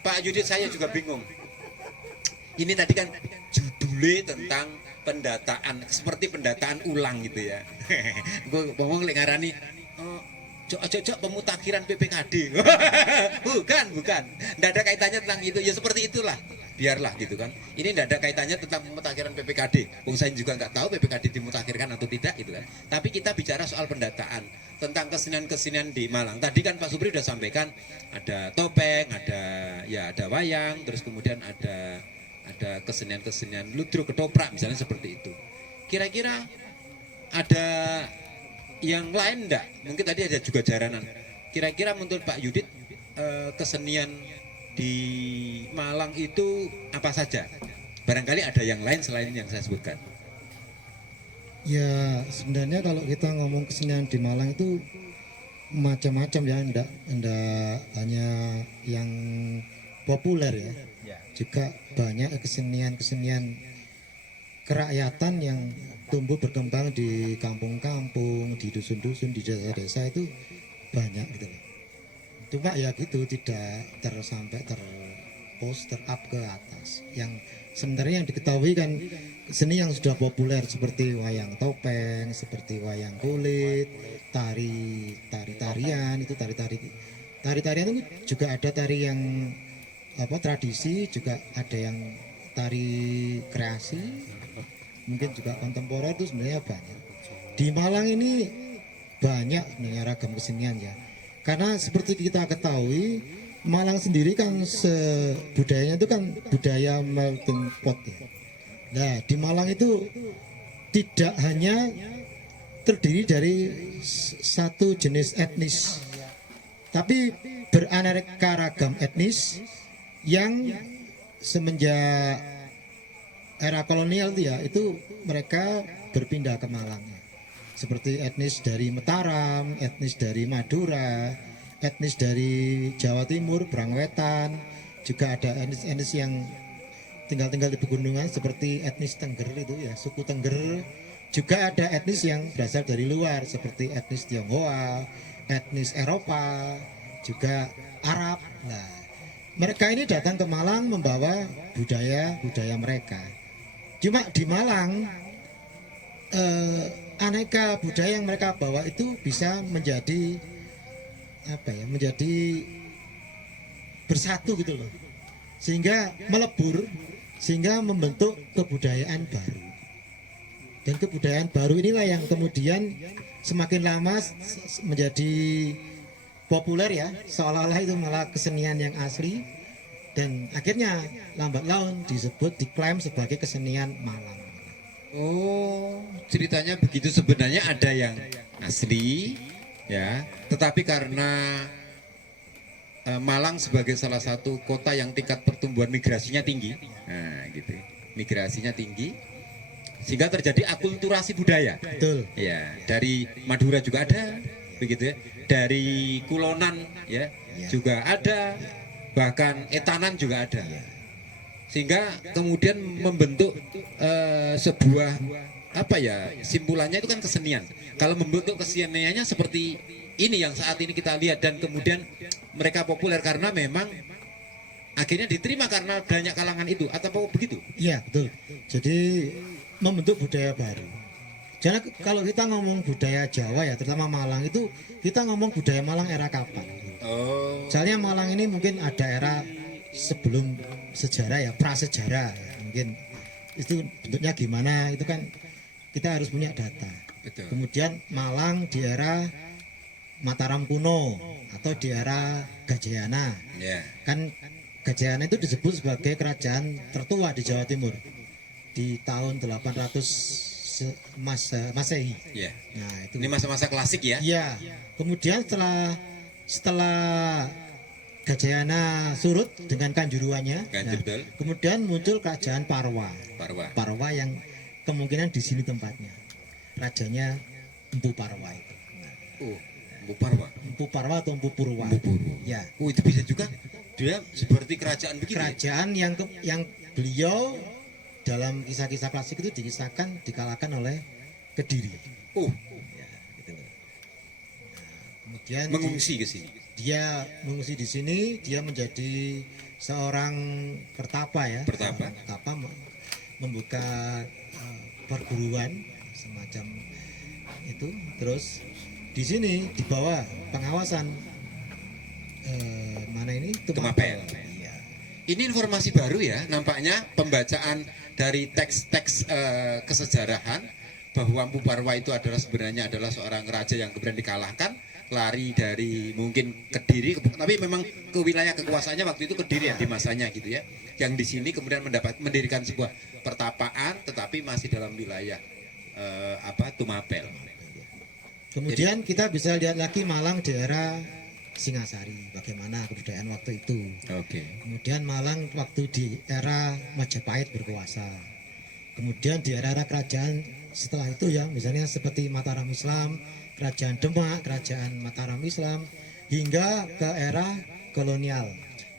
Pak Yudit, saya juga bingung. Ini tadi kan judulnya tentang pendataan, seperti pendataan ulang gitu ya. Gue ngomong lek ngarani cocok pemutakhiran PPKD. bukan. Nggak ada kaitannya tentang itu. Ya seperti itulah. Biarlah gitu kan. Ini nggak ada kaitannya tentang pemutakhiran PPKD. Bung saya juga nggak tahu PPKD dimutakhirkan atau tidak gitu kan. Tapi kita bicara soal pendataan tentang kesenian-kesenian di Malang. Tadi kan Pak Supri sudah sampaikan ada topeng, ada wayang, terus kemudian ada kesenian-kesenian ludruk, ketoprak misalnya seperti itu. Kira-kira ada yang lain enggak? Mungkin tadi ada juga jaranan. Kira-kira menurut Pak Yudit kesenian di Malang itu apa saja? Barangkali ada yang lain selain yang saya sebutkan. Ya sebenarnya kalau kita ngomong kesenian di Malang itu macam-macam ya, enggak hanya yang populer ya. Juga banyak kesenian-kesenian kerakyatan yang tumbuh berkembang di kampung-kampung, di dusun-dusun, di desa-desa itu banyak gitu loh. Cuma ya gitu, tidak sampai terposter up ke atas. Yang sebenarnya yang diketahui kan seni yang sudah populer seperti wayang topeng, seperti wayang kulit, tarian itu tarian itu juga ada tari yang tradisi, juga ada yang tari kreasi, mungkin juga kontemporer, itu sebenarnya banyak. Di Malang ini banyak sebenarnya ragam kesenian ya. Karena seperti kita ketahui, Malang sendiri kan budayanya itu kan budaya melting pot ya. Nah, di Malang itu tidak hanya terdiri dari satu jenis etnis, tapi beraneka ragam etnis yang semenjak era kolonial itu mereka berpindah ke Malang. Seperti etnis dari Mataram, etnis dari Madura, etnis dari Jawa Timur, Brangwetan, juga ada etnis yang tinggal di pegunungan seperti etnis Tengger itu ya, suku Tengger. Juga ada etnis yang berasal dari luar seperti etnis Tionghoa, etnis Eropa, juga Arab. Nah, mereka ini datang ke Malang membawa budaya mereka. Cuma di Malang aneka budaya yang mereka bawa itu bisa menjadi menjadi bersatu gitu loh, sehingga melebur, sehingga membentuk kebudayaan baru. Dan kebudayaan baru inilah yang kemudian semakin lama menjadi populer ya, seolah-olah itu malah kesenian yang asli, dan akhirnya lambat laun diklaim sebagai kesenian Malang. Oh, ceritanya begitu. Sebenarnya ada yang asli ya, tetapi karena Malang sebagai salah satu kota yang tingkat pertumbuhan migrasinya tinggi, nah gitu, migrasinya tinggi, sehingga terjadi akulturasi budaya. Betul. Ya, dari Madura juga ada, begitu ya. Dari Kulonan ya, juga ada, bahkan Etanan juga ada. Sehingga kemudian membentuk sebuah simpulannya itu kan kesenian. Kalau membentuk keseniannya seperti ini yang saat ini kita lihat, dan kemudian mereka populer karena memang akhirnya diterima karena banyak kalangan itu, atau begitu? Iya, betul. Jadi membentuk budaya baru. Jadi kalau kita ngomong budaya Jawa ya, terutama Malang itu, kita ngomong budaya Malang era kapan? Oh. Soalnya Malang ini mungkin ada era sebelum sejarah ya, prasejarah ya. Mungkin itu bentuknya gimana itu kan kita harus punya data. Betul. Kemudian Malang di era Mataram kuno atau di era Gajayana. Ya. Kan Gajayana itu disebut sebagai kerajaan tertua di Jawa Timur di tahun 800 Masehi. Ya. Nah, itu. Ini masa-masa klasik ya. Iya. Kemudian setelah Gajayana surut dengan kanjuruannya, Kan, nah, betul. kemudian muncul kerajaan Parwa. Parwa. Parwa yang kemungkinan di sini tempatnya. Rajanya Empu Parwa itu. Nah, Bu Parwa. Empu Parwa atau Empu Purwa. Empu Purwa. Ya. Itu bisa juga dia seperti kerajaan begitu. Ya? Kerajaan yang beliau dalam kisah-kisah klasik itu dikisahkan dikalahkan oleh Kediri. Ya, gitu. Nah, kemudian Mengungsi ke sini. dia mengungsi di sini, dia menjadi seorang pertapa ya. Pertapa. Seorang pertapa membuka perguruan semacam itu. Terus di sini di bawah pengawasan mana ini? Tumapel. Iya. Ini informasi baru ya, nampaknya pembacaan dari teks-teks kesejarahan bahwa Empu Parwa itu sebenarnya adalah seorang raja yang kemudian dikalahkan, lari dari mungkin Kediri, tapi memang ke wilayah kekuasaannya waktu itu Kediri ya di masanya gitu ya. Yang di sini kemudian mendirikan sebuah pertapaan, tetapi masih dalam wilayah Tumapel. Kemudian kita bisa lihat lagi Malang di era Singasari, bagaimana kebudayaan waktu itu. Oke. Kemudian Malang waktu di era Majapahit berkuasa. Kemudian di era kerajaan setelah itu ya, misalnya seperti Mataram Islam, Kerajaan Demak, Kerajaan Mataram Islam, hingga ke era kolonial.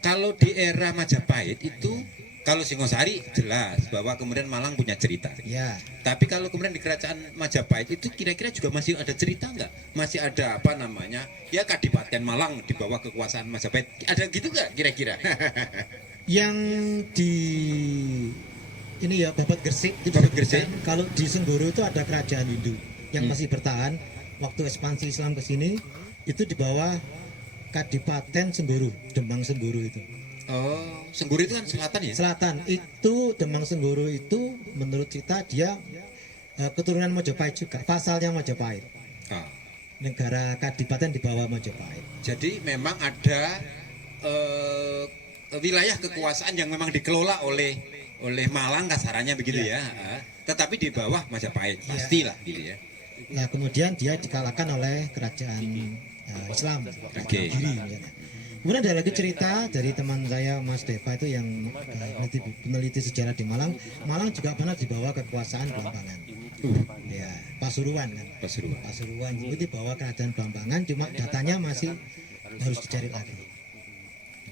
Kalau di era Majapahit itu, kalau Singosari jelas bahwa kemudian Malang punya cerita. Ya, Tapi kalau kemudian di kerajaan Majapahit itu kira-kira juga masih ada cerita nggak? Masih ada apa namanya? Ya Kadipaten Malang di bawah kekuasaan Majapahit. Ada gitu nggak kira-kira? yang di ini ya Babat Gresik itu Babat disebutkan, Gresik. kalau di Senggoro itu ada kerajaan Hindu yang masih bertahan waktu ekspansi Islam ke sini, itu di bawah Kadipaten Senggoro, Demang Senggoro itu. Oh, Senggoro itu kan selatan ya? Selatan itu Demang Senggoro itu menurut cerita dia keturunan Majapahit juga, pasalnya Majapahit. Oh. Negara Kadipaten di bawah Majapahit. Jadi memang ada wilayah kekuasaan yang memang dikelola oleh Malang kasarannya begitu ya. Tetapi di bawah Majapahit pastilah gitu ya. Nah kemudian dia dikalahkan oleh kerajaan Islam. Oke. Kediri, ya. Kemudian ada lagi cerita dari teman saya Mas Deva itu yang peneliti sejarah di Malang. Malang juga pernah di bawah kekuasaan Blambangan. Ya, Pasuruan kan. Pasuruan. Pasuruan itu di bawah kerajaan Blambangan, cuma datanya masih harus dicari lagi.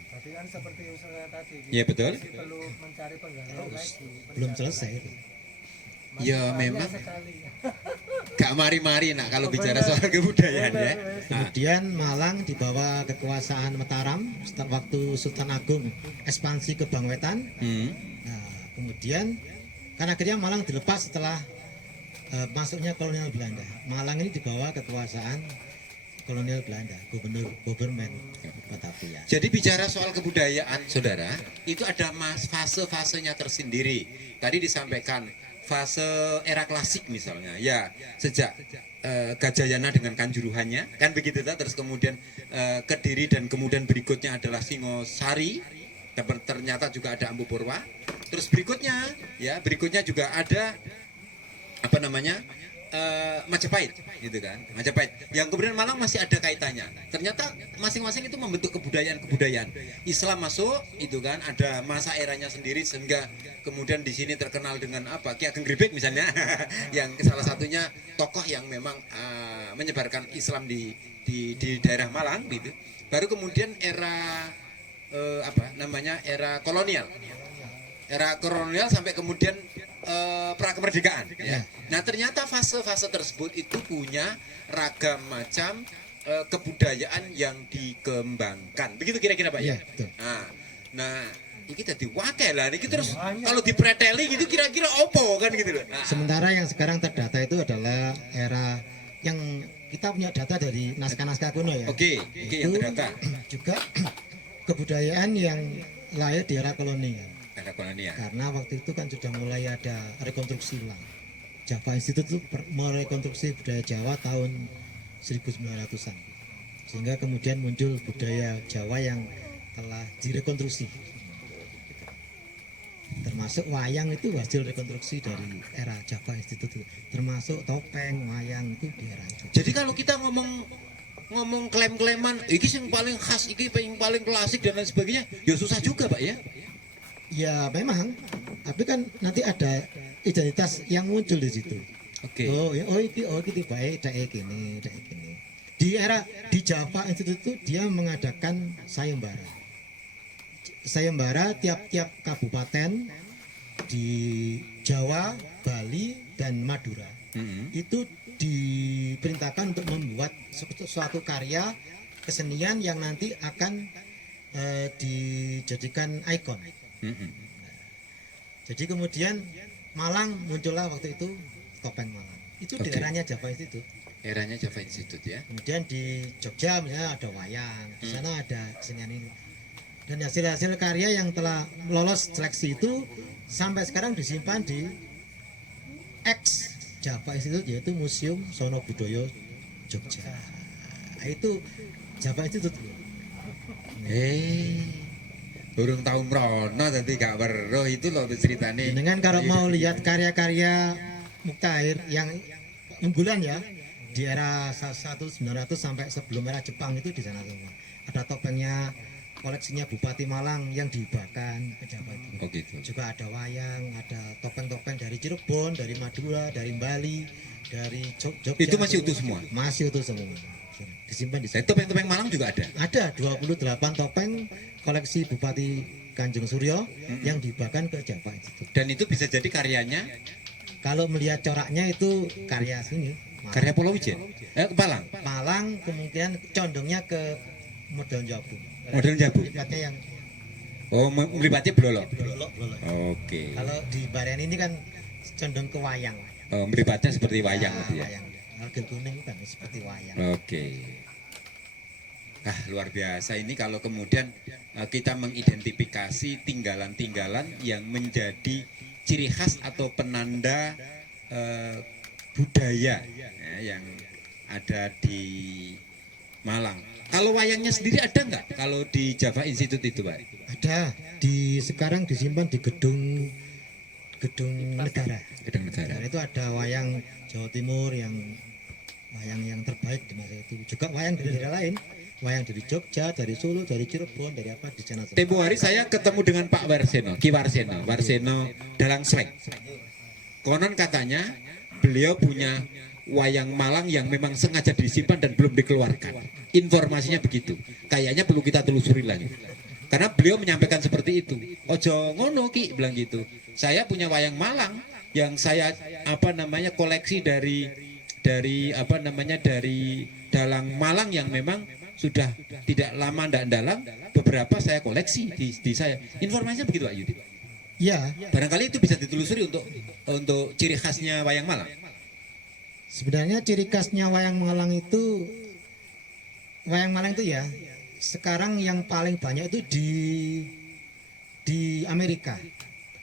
Tapi kan seperti usaha tadi, Iya betul. masih perlu mencari penggalan lagi. Belum selesai itu. Ya memang Sekali. gak mari-mari nak kalau bicara soal kebudayaan ya. Nah, Kemudian Malang di bawah kekuasaan Mataram setelah waktu Sultan Agung ekspansi ke Bangwetan. Nah, kemudian kan akhirnya Malang dilepas setelah masuknya kolonial Belanda. Malang ini di bawah kekuasaan kolonial Belanda, government Batavia. Jadi bicara soal kebudayaan, saudara, itu ada fase-fasenya tersendiri. Tadi disampaikan fase era klasik misalnya, ya sejak Gajayana dengan Kanjuruhannya, kan begitu tak? Terus kemudian Kediri dan kemudian berikutnya adalah Singosari, dan ternyata juga ada Empu Purwa. Terus berikutnya juga ada apa namanya? Majapahit gitu kan, Majapahit yang kemudian Malang masih ada kaitannya. Ternyata masing-masing itu membentuk kebudayaan Islam masuk itu kan, ada masa eranya sendiri sehingga kemudian di sini terkenal dengan apa, Ki Ageng Gribek misalnya yang salah satunya tokoh yang memang menyebarkan Islam di daerah Malang gitu. Baru kemudian era era kolonial sampai kemudian prakemerdekaan ya. Nah ternyata fase-fase tersebut itu punya ragam macam kebudayaan yang dikembangkan. Begitu kira-kira Pak ya? Betul. Nah ini jadi wakil lah. Ini terus kalau dipreteli gitu kira-kira opo kan gitu loh. Nah, Sementara yang sekarang terdata itu adalah era yang kita punya data dari naskah-naskah kuno ya. Oke, yang Itu terdata. juga kebudayaan yang lahir di era kolonial. Ada kolonial. Karena waktu itu kan sudah mulai ada rekonstruksi ulang. Java Institute itu merekonstruksi budaya Jawa tahun 1900-an. Sehingga kemudian muncul budaya Jawa yang telah direkonstruksi. Termasuk wayang itu hasil rekonstruksi dari era Java Institute. Termasuk topeng, wayang itu di era itu. Jadi kalau kita ngomong klaim-klaiman, iki yang paling khas, iki yang paling klasik dan lain sebagainya, ya susah juga Pak ya. Ya memang, tapi kan nanti ada identitas yang muncul di situ. Oke. Iki baik, daek ini. Di era di Java Institute itu dia mengadakan sayembara. Sayembara tiap-tiap kabupaten di Jawa, Bali dan Madura. Itu diperintahkan untuk membuat suatu karya kesenian yang nanti akan dijadikan ikon. Jadi kemudian Malang muncullah waktu itu topeng Malang. Itu di Oke. eranya Java Institute. Eranya Java Institute ya. Kemudian di Jogja misalnya ada wayang, di sana ada kesenian ini. Dan hasil-hasil karya yang telah lolos seleksi itu sampai sekarang disimpan di X Java Institute, yaitu Museum Sono Budoyo Jogja. Nah, itu Java Institute. Burung tahu merono tadi gak weruh itu loh ceritanya. Dengan kalau mau lihat karya-karya Muktair yang unggulan ya di era 1900 sampai sebelum era Jepang itu di sana semua. Ada topengnya koleksinya Bupati Malang yang dihibahkan ke Jawa itu. Oh gitu. Juga ada wayang, ada topeng-topeng dari Cirebon, dari Madura, dari Bali, dari Jogja. Itu masih utuh semua? Masih utuh semua. Disimpan di sana. Topeng-topeng Malang juga ada. Ada 28 topeng koleksi Bupati Kanjeng Suryo yang dihibahkan ke Jawa itu. Dan itu bisa jadi karyanya Kalau melihat coraknya itu karya sini. karya Pulau Wijen. Malang. Malang kemungkinan condongnya ke model Jabu. Model Jabu. Lihatnya yang Oh, melibatnya Blolo. blolok. Oke. Kalau di Barian ini kan condong ke wayang. Oh, melibatnya seperti wayang gitu ya. Wayang. Algel kuning kan seperti wayang. Oke. Luar biasa ini kalau kemudian kita mengidentifikasi tinggalan-tinggalan yang menjadi ciri khas atau penanda budaya ya, yang ada di Malang. Kalau wayangnya sendiri ada nggak? Kalau di Java Institute itu, Pak? Ada sekarang disimpan di gedung negara. Gedung negara. Dan itu ada wayang Jawa Timur yang terbaik di masa itu. Juga wayang dari daerah lain. Wayang dari Jogja, dari Solo, dari Cirebon, dari apa di sana. Tempo hari saya ketemu dengan Pak Warseno, Ki Warseno Dalang Sleng. Konon katanya beliau punya wayang Malang yang memang sengaja disimpan dan belum dikeluarkan. Informasinya begitu. Kayaknya perlu kita telusuri lagi. Karena beliau menyampaikan seperti itu. Ojo ngono Ki bilang gitu. Saya punya wayang Malang yang saya koleksi dari dalang Malang yang memang sudah tidak lama ndak dalang, beberapa saya koleksi di saya. Informasinya begitu Pak Yudi. Ya, Barangkali itu bisa ditelusuri untuk ciri khasnya wayang Malang. sebenarnya ciri khasnya wayang Malang itu ya sekarang yang paling banyak itu di Amerika.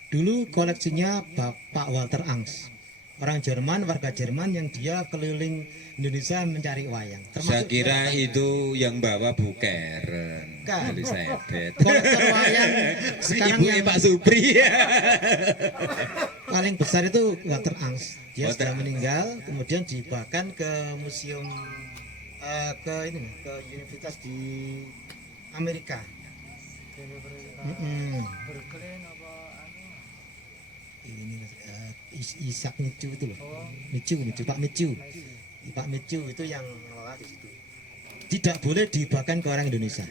Dulu koleksinya Bapak Walter Angst, orang Jerman, warga Jerman yang dia keliling Indonesia mencari wayang. Saya kira itu yang bawa Bu Karen. Bukan. Elizabeth. Kolektor wayang sekarang Ibunya yang Pak Supri. paling besar itu Walter Angst. Dia Walter sudah meninggal, kemudian dihibahkan ke museum ke universitas di Amerika. Berkeren apa Ini Ishak Micu itu loh. Micu, Pak Micu itu yang mengelola di situ. Tidak boleh dihibahkan ke orang Indonesia.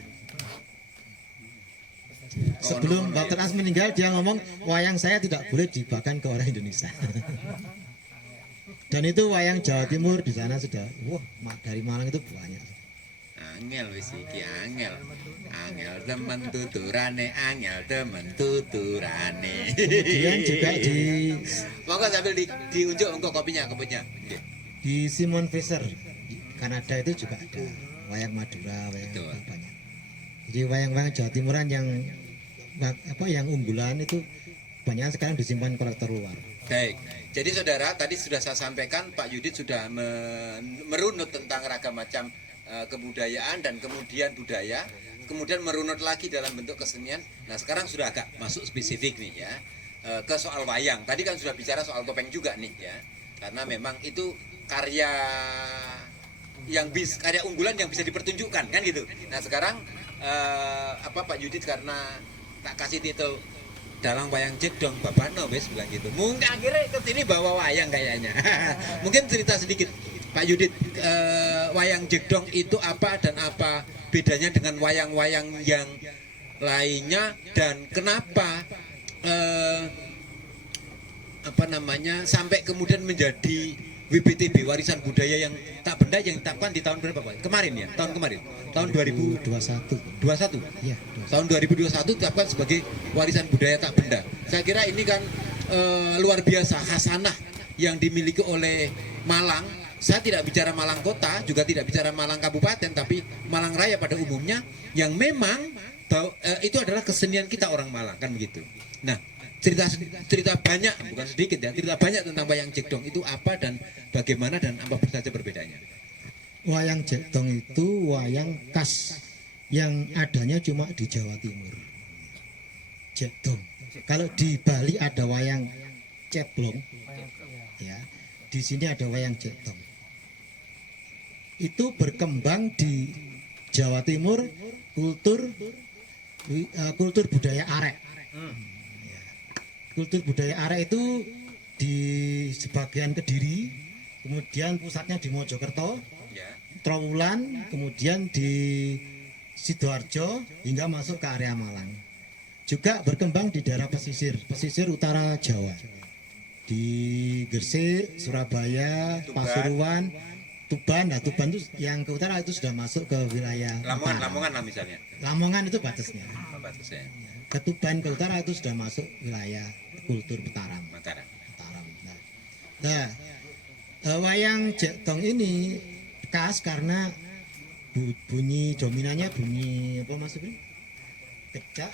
Sebelum Walter Angst meninggal dia ngomong wayang saya tidak boleh dihibahkan ke orang Indonesia. Dan itu wayang Jawa Timur di sana sudah dari Malang itu banyak. Angel wis iki angel. Angel temen tuturane, angel temen tuturane. Kemudian juga di Monggo sambil diunjuk engko kopinya. Nggih. Di Simon Fraser di Kanada itu juga ada wayang Madura, wayang Betul. apa banyak. Jadi wayang-wayang Jawa Timuran yang unggulan itu banyak sekarang disimpan kolektor luar. Baik, jadi saudara tadi sudah saya sampaikan Pak Yudit sudah merunut tentang ragam macam kebudayaan dan kemudian budaya, kemudian merunut lagi dalam bentuk kesenian. Nah sekarang sudah agak masuk spesifik nih ya ke soal wayang. Tadi kan sudah bicara soal topeng juga nih ya, karena memang itu karya karya unggulan yang bisa dipertunjukkan kan gitu. Nah sekarang Pak Yudit karena tak kasih titel dalang wayang jedong Bapak no wes bilang gitu. Mungkin akhirnya ke sini bawa wayang kayaknya. Mungkin cerita sedikit Pak Yudit wayang jedong itu apa dan apa bedanya dengan wayang-wayang yang lainnya dan kenapa sampai kemudian menjadi WBTB warisan budaya yang tak benda yang ditetapkan di tahun berapa Pak? Kemarin ya, tahun kemarin. Tahun 2021. 21. Iya, 21. Tahun 2021 ditetapkan sebagai warisan budaya tak benda. Saya kira ini kan luar biasa hasanah yang dimiliki oleh Malang. Saya tidak bicara Malang Kota, juga tidak bicara Malang Kabupaten, tapi Malang Raya pada umumnya yang memang itu adalah kesenian kita orang Malang kan begitu. Nah, cerita banyak, bukan sedikit ya, cerita banyak tentang wayang jedong itu apa dan bagaimana dan apa saja perbedaannya. Wayang jedong itu wayang khas yang adanya cuma di Jawa Timur. Jedong. Kalau di Bali ada wayang ceblong, ya, di sini ada wayang jedong. Itu berkembang di Jawa Timur kultur budaya arek. Kultur budaya arek itu di sebagian Kediri, kemudian pusatnya di Mojokerto, Trowulan, kemudian di Sidoarjo hingga masuk ke area Malang. Juga berkembang di daerah pesisir utara Jawa, di Gresik, Surabaya, Pasuruan, Tuban. Nah, Tuban itu yang ke utara itu sudah masuk ke wilayah Lamongan lah misalnya. Lamongan itu batasnya. Batasnya. Ke Tuban ke utara itu sudah masuk wilayah kultur Mataram. Nah, wayang jedong ini khas karena bunyi dominannya bunyi apa Mas Bri? Kecak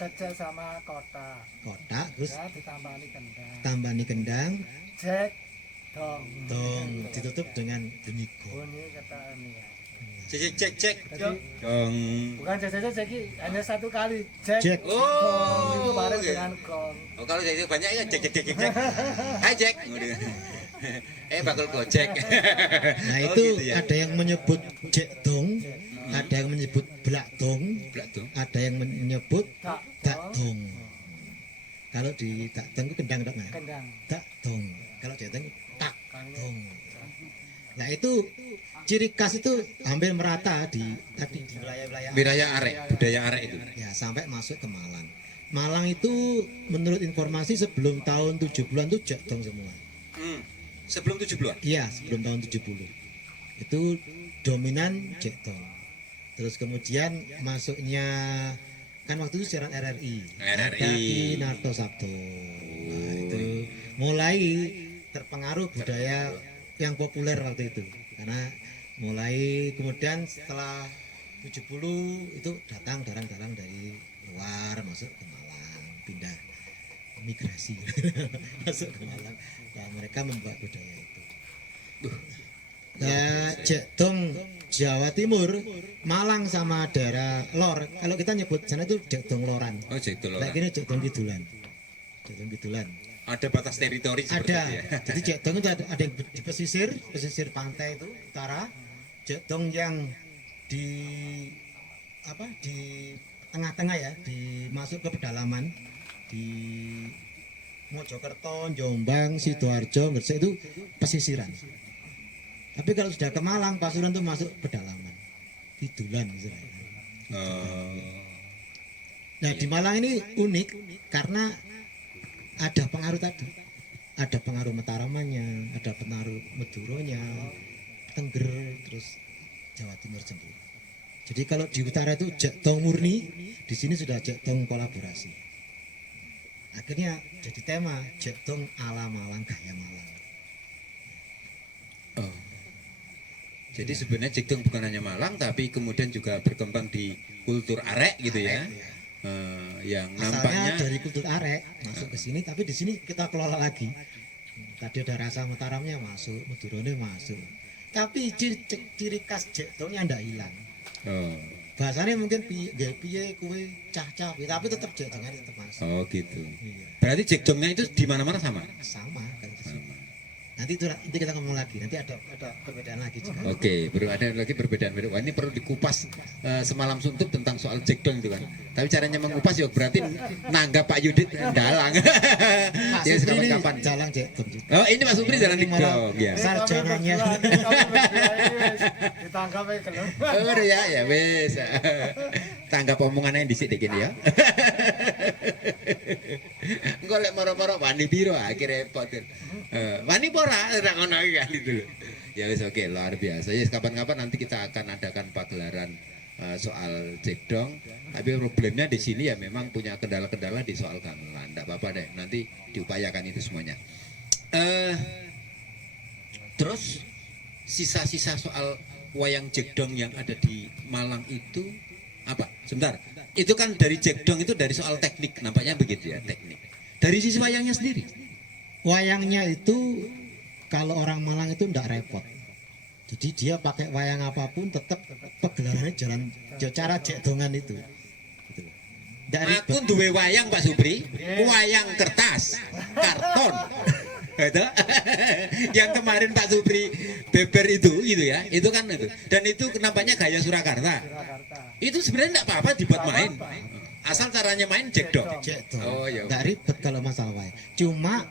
kecil sama kotak. Kotak, terus Ya, ditambani kendang. tambani kendang, Jek, dong. dong ditutup dengan bunyi gong. Bunyi kata ini ya. Cek. Jadi Dong. bukan jek hanya satu kali. Jek, Jek. dong. Itu bareng gitu. dengan gong. Oh, kalau jadi banyak ya cek. Hai Jack. Bakul gojek. Nah, Oh, itu gitu ya. ada yang menyebut jedong, ada yang menyebut belak dong, ada yang menyebut dak dong. Kalau di dak dong itu kendang dong, nah. Kendang. Dak dong. Kalau jedong tak dong. Nah, itu ciri khas itu hampir merata di wilayah-wilayah Wilayah arek, budaya arek itu. ya sampai masuk ke Malang. Malang itu menurut informasi sebelum tahun 70-an itu jedong semua. Sebelum 70-an. Iya, sebelum tahun 70. Itu dominan jedong. Terus kemudian masuknya kan waktu itu siaran RRI. Ki Narto Sabto. Nah, itu mulai terpengaruh budaya yang populer waktu itu. Karena mulai kemudian setelah 70 itu datang darang-darang dari luar masuk ke Malang, pindah migrasi masuk ke Malang. Nah, mereka membuat budaya itu. Nah, jedong Jawa Timur, Malang sama daerah Lor. Kalau kita nyebut sana itu jedong Loran. Oh, jedong Kayak gini jedong Kidulan. Jedong Kidulan. Ada batas teritori seperti Ada. itu ya. Jadi jedong itu ada yang di pesisir pantai itu utara. Jedong yang di tengah-tengah ya, masuk ke pedalaman di Mojokerto, Jombang, Sidoarjo, Gresik itu pesisiran. Tapi kalau sudah ke Malang, Pasuruan itu masuk pedalaman, kidulan istilahnya. Nah, di Malang ini unik karena ada pengaruh tadi, ada pengaruh Mataramannya, ada pengaruh Maduronya, Tengger, terus Jawa Timur sendiri. Jadi kalau di utara itu jedong murni, di sini sudah jedong kolaborasi. Akhirnya jadi tema jedong ala Malang, gaya Malang. Jadi sebenarnya Jegdong bukan hanya Malang, tapi kemudian juga berkembang di kultur arek gitu ya. Yang nampaknya Asalnya dari kultur arek masuk ke sini, tapi di sini kita kelola lagi. Tadi ada rasa Mataramnya masuk, Madurone masuk. Tapi ciri khas Jegdongnya ndak hilang. oh, Bahasanya mungkin piye kue cah-cah, tapi tetap Jegdongnya tetap masuk. oh gitu. Iya. Berarti Jegdongnya itu di mana-mana sama. Sama kalau di sini. Nanti kita ngomong lagi, nanti ada perbedaan lagi juga. Oke, baru ada lagi perbedaan. Wah, ini perlu dikupas semalam suntuk tentang soal Jegdong itu kan. Tapi caranya mengupas ya berarti nanggap Pak Yudit dalang. Pak Ya Supri ini kapan? jalan Jegdong juga. Oh, ini Pak Supri jalan Jegdong ya. Sarjananya. Ditangkap aja kelem. Oh ya wes. Tanggap omongannya yang disik dikit ya. Engko lek moro-moro wani piro akhirnya repot. Wani pora ora ngono kali dulu. Ya wis oke, luar biasa. Ya kapan-kapan nanti kita akan adakan pagelaran soal Jegdong. Tapi problemnya di sini ya memang punya kendala-kendala di soal gamelan. Enggak apa-apa deh, nanti diupayakan itu semuanya. Terus sisa-sisa soal wayang Jegdong yang ada di Malang itu apa? Sebentar. Itu kan dari Jegdong itu dari soal teknik, nampaknya begitu ya, teknik. Dari sisi wayangnya sendiri. Wayangnya itu kalau orang Malang itu ndak repot. Jadi dia pakai wayang apapun tetap pegelarannya jalan cara Jegdongan itu. Gitu. Ndak ribet. Aku duwe wayang Pak Supri, wayang kertas, karton. Itu yang kemarin Pak Supri beber itu gitu ya, itu kan itu. Dan itu nampaknya gaya Surakarta. Itu sebenarnya enggak apa-apa dibuat main. Asal caranya main Jegdong. Jegdong. Oh ya. Ndak ribet kalau masalah wayang. Cuma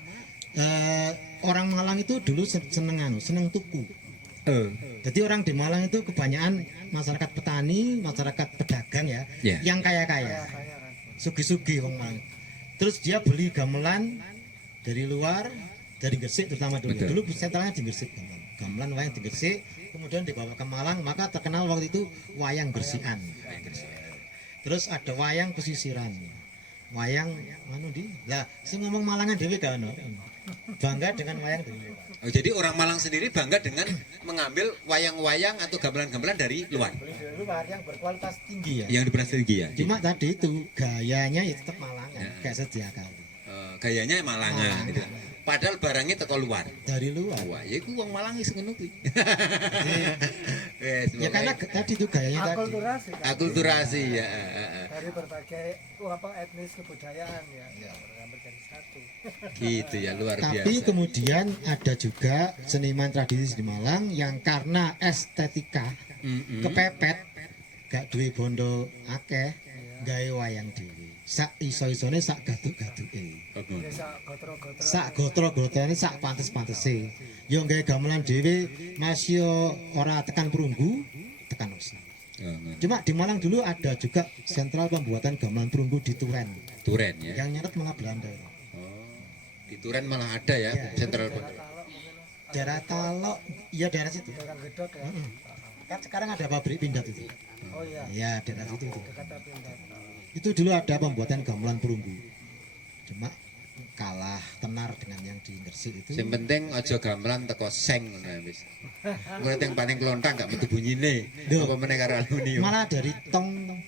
orang Malang itu dulu seneng tuku. Jadi orang di Malang itu kebanyakan masyarakat petani, masyarakat pedagang ya, Ya. yang kaya-kaya, sugi-sugi orang Malang. Terus dia beli gamelan dari luar, dari Gresik terutama dulu. Betul. Dulu sentralnya di Gresik, gamelan wayang di Gresik, kemudian dibawa ke Malang, maka terkenal waktu itu wayang Gresikan. Terus ada wayang pesisiran, wayang mana di? Lah, si ngomong Malangan dewe kan, bangga dengan wayang dewe. Oh, jadi orang Malang sendiri bangga dengan mengambil wayang-wayang atau gamelan-gamelan dari luar Dulu yang berkualitas tinggi ya. yang diberas tinggi ya. Cuma tadi itu gayanya ya tetap Malangan, kayak sedia kali. Gayanya Malangan gitu. Padahal barangnya teko luar. Dari luar. Wah, ya iku wong Malang wis ngono kuwi. Ya karena tadi itu gayanya tadi. Akulturasi kan. akulturasi ya. Dari berbagai etnis kebudayaan ya. Hampir jadi satu. Gitu ya, luar Tapi biasa. kemudian ada juga seniman tradisi di Malang yang karena estetika kepepet, gak duwe bondo akeh, gawe wayang dhewe. Sak iso-isone sak gaduk-gaduke. Desa gotro-gotro. Sak gotro-gotrone sak pantes-pantese. Yo gawe gamelan dhewe masih ora tekan perunggu, tekan usi. Cuma di Malang dulu ada juga sentral pembuatan gamelan perunggu di Turen. Turen ya. Yang nyeret malah Belanda. Di Turen malah ada ya, Ya. sentral. Daerah Talok, iya daerah situ. Orang gedok ya. Kan sekarang ada pabrik pindad itu. Oh iya. Ya daerah situ itu. Kata pindah. Itu dulu ada pembuatan gamelan perunggu. Cuma kalah tenar dengan yang di Gresik itu. Yang penting aja gamelan teko seng ngono ya wis. Engko yang paling kelontang gak metu bunyine. Duh. Apa meneh karo aluminium. Malah dari tong.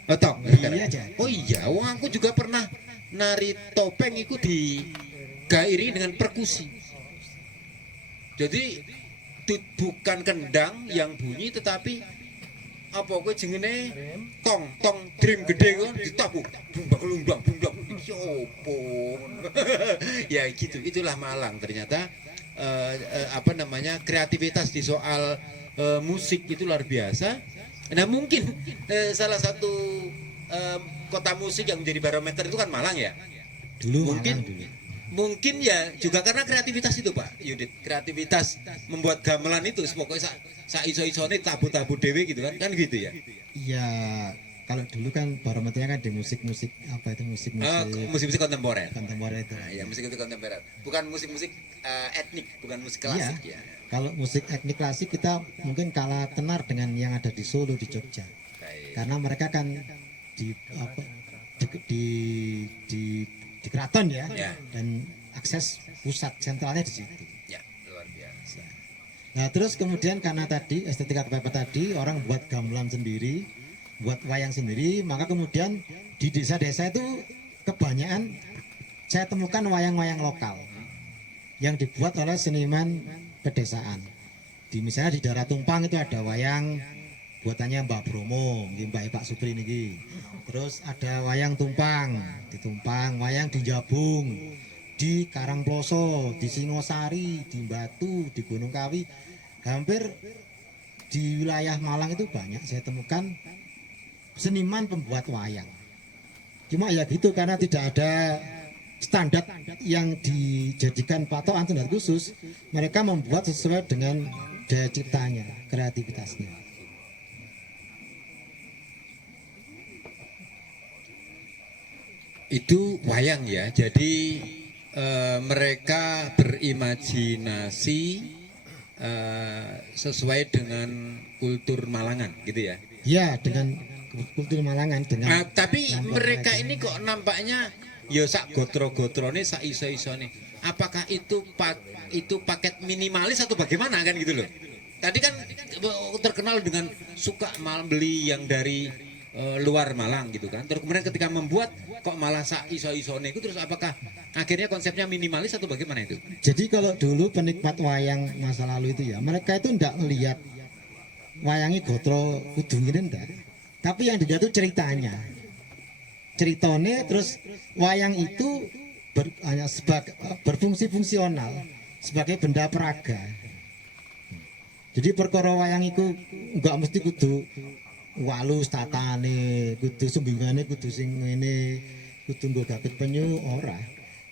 Oh, tok. Iya aja. Oh iya, wong aku juga pernah nari topeng itu di gairi dengan perkusi. Jadi bukan kendang yang bunyi tetapi apa kowe jenenge tong drum gede kan ditapuk bumbang bumbang opo. Ya gitu, itulah Malang ternyata apa namanya kreativitas di soal musik itu luar biasa. Nah mungkin salah satu kota musik yang menjadi barometer itu kan Malang ya. Dulu Mungkin Malang dulu. mungkin ya juga karena kreativitas itu Pak Yudit, kreativitas membuat gamelan itu pokoknya sak iso-isone tabu-tabu dewe gitu kan gitu ya. Iya, kalau dulu kan barometernya kan di musik-musik apa itu musik-musik Musik-musik kontemporer. kontemporer itu. Nah, ya musik itu kontemporer, bukan musik-musik etnik, bukan musik Iya. klasik ya. Kalau musik etnik klasik kita mungkin kalah tenar dengan yang ada di Solo, di Jogja. Baik. Karena mereka kan di apa di keraton ya, Ya. dan akses pusat sentralnya di situ. Ya, luar biasa. Nah terus kemudian karena tadi estetika kepepet tadi orang buat gamelan sendiri, buat wayang sendiri, maka kemudian di desa-desa itu kebanyakan saya temukan wayang-wayang lokal yang dibuat oleh seniman pedesaan. Misalnya di daerah Tumpang itu ada wayang buatannya Mbak Bromo, Mbak Pak Supri niki. Terus ada wayang Tumpang, di Tumpang, wayang di Jabung, di Karangploso, di Singosari, di Batu, di Gunung Kawi. Hampir di wilayah Malang itu banyak saya temukan seniman pembuat wayang. Cuma ya gitu karena tidak ada standar yang dijadikan patokan standar khusus, mereka membuat sesuai dengan daya ciptanya, kreativitasnya. Itu wayang ya. Jadi mereka berimajinasi sesuai dengan kultur Malangan gitu ya. Ya, dengan kultur Malangan dengan Tapi mereka ini kok nampaknya ya sak gotro-gotrone sak iso-isone. Apakah itu paket minimalis atau bagaimana kan gitu loh. Tadi kan terkenal dengan suka beli yang dari luar Malang gitu kan. Terus kemudian ketika membuat kok malah sak iso-isone itu, terus apakah akhirnya konsepnya minimalis atau bagaimana itu? Jadi kalau dulu penikmat wayang masa lalu itu ya, mereka itu enggak melihat wayangi gotro kudu ngene ndak. Tapi yang dilihat itu ceritanya. Ceritanya terus wayang itu hanya berfungsi fungsional sebagai benda peraga. Jadi perkara wayang itu enggak mesti kudu walus tatane, kudu sumbingane, kudu sing ngene, kudu nggo gapit penyu ora.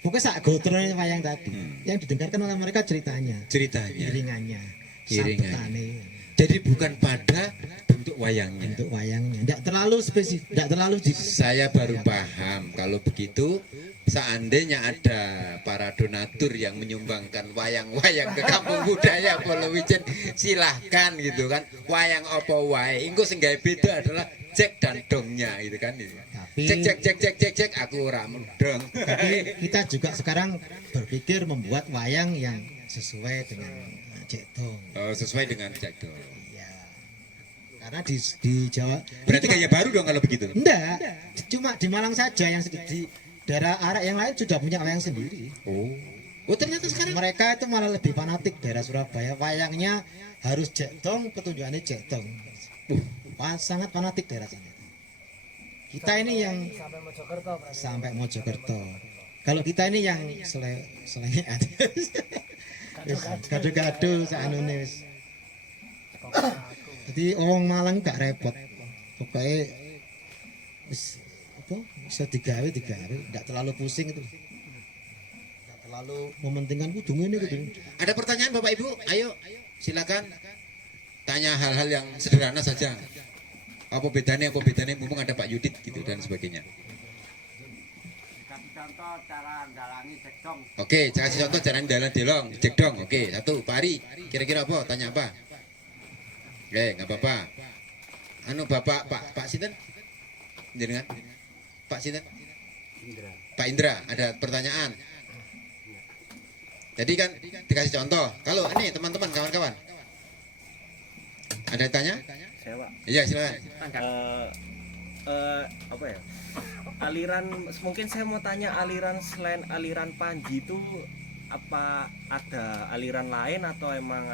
Pokoknya sak gotrone wayang tadi yang didengarkan oleh mereka ceritanya, iringannya, sabetane. Jadi bukan pada bentuk wayangnya. Bentuk wayangnya, tidak terlalu spesifik, tidak terlalu Saya baru paham kalau begitu. Seandainya ada para donatur yang menyumbangkan wayang-wayang ke Kampung Budaya Polowijen, silahkan gitu kan. Wayang opo wae, engko sing gawe beda adalah cek dan dongnya gitu kan. Tapi, cek aku ora mendong. Tapi kita juga sekarang berpikir membuat wayang yang sesuai dengan cek dong. Oh, sesuai dengan cek dong. Iya. Karena di Jawa Berarti kayak baru dong kalau begitu. enggak, cuma di Malang saja yang di daerah Arak yang lain sudah punya wayang sendiri. Oh ternyata sekarang Mereka itu malah lebih fanatik daerah Surabaya. Wayangnya harus jekdong, petunjukannya jekdong. Sangat fanatik daerah sana. Kita ini yang sampai Mojokerto berarti. sampai Mojokerto. Kalau kita ini yang selengean. Gado-gado saknune wis. Jadi orang Malang gak repot. Pokoknya wis apa bisa digawe, enggak terlalu pusing itu. Enggak terlalu mementingkan kudu ngene kudu. ada pertanyaan Bapak Ibu, ayo silakan tanya hal-hal yang sederhana saja. Apa bedanya mumpung ada Pak Yudit gitu dan sebagainya. Kasih contoh cara dalangi cekdong. Oke, kasih contoh cara dalan delong, cekdong. Oke, satu, Pak Ari, kira-kira apa? Tanya apa? Oke, nggak apa-apa. Anu Bapak Pak Sinten? Jenengan? Pak Sinten? Pak Indra, ada pertanyaan. Jadi kan dikasih contoh. Kalau ini teman-teman, kawan-kawan, ada yang tanya? Saya Pak. Iya, silakan. Apa ya? Aliran, mungkin saya mau tanya aliran selain aliran Panji itu apa ada aliran lain atau emang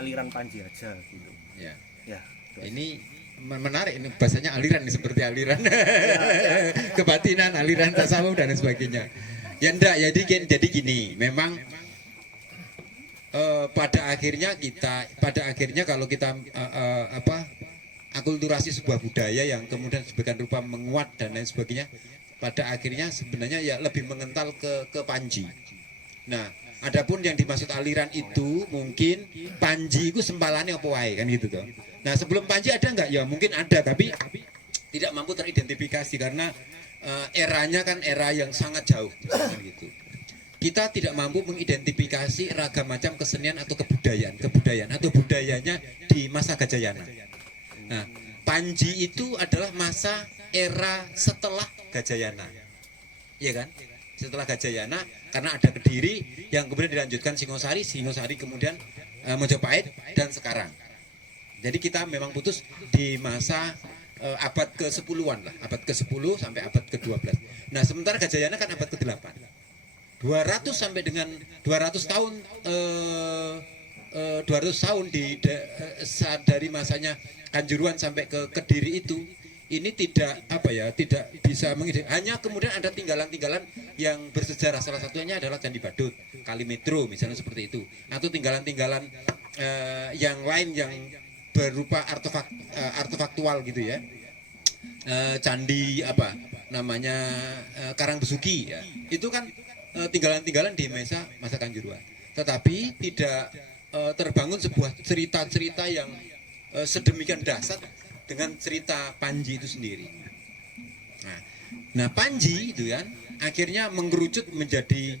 aliran Panji aja gitu? Ya. Ya. Ini menarik, ini bahasanya aliran ini seperti aliran kebatinan, aliran tasawuf dan sebagainya. Ya enggak, jadi gini, memang pada akhirnya kalau kita akulturasi sebuah budaya yang kemudian sebagian rupa menguat dan lain sebagainya, pada akhirnya sebenarnya ya lebih mengental ke Panji. Nah, adapun yang dimaksud aliran itu mungkin Panji itu sempalannya apa wae kan gitu toh. Nah, sebelum Panji ada enggak? Ya mungkin ada, tapi tidak mampu teridentifikasi karena eranya kan era yang sangat jauh kan gitu. Kita tidak mampu mengidentifikasi ragam macam kesenian atau kebudayaan atau budayanya di masa Gajayana. Nah, Panji itu adalah masa era setelah Gajayana, iya kan? Setelah Gajayana, karena ada Kediri yang kemudian dilanjutkan Singosari kemudian Majapahit dan sekarang. Jadi kita memang putus di masa abad ke-10-an lah, abad ke-10 sampai abad ke-12. Nah, sementara Gajayana kan abad ke-8. 200 sampai dengan 200 tahun 200 tahun dari masanya Kanjuruhan sampai ke Kediri itu, ini tidak tidak bisa mengidentifikasi. Hanya kemudian ada tinggalan-tinggalan yang bersejarah, salah satunya adalah Candi Badut, Kalimetro misalnya seperti itu, atau tinggalan-tinggalan yang lain yang berupa artefaktual gitu ya. Candi Karangbesuki ya. Itu kan tinggalan-tinggalan di masa Kanjuruhan. Tetapi tidak terbangun sebuah cerita-cerita yang sedemikian dahsyat dengan cerita Panji itu sendiri. Nah, Panji itu kan akhirnya mengerucut menjadi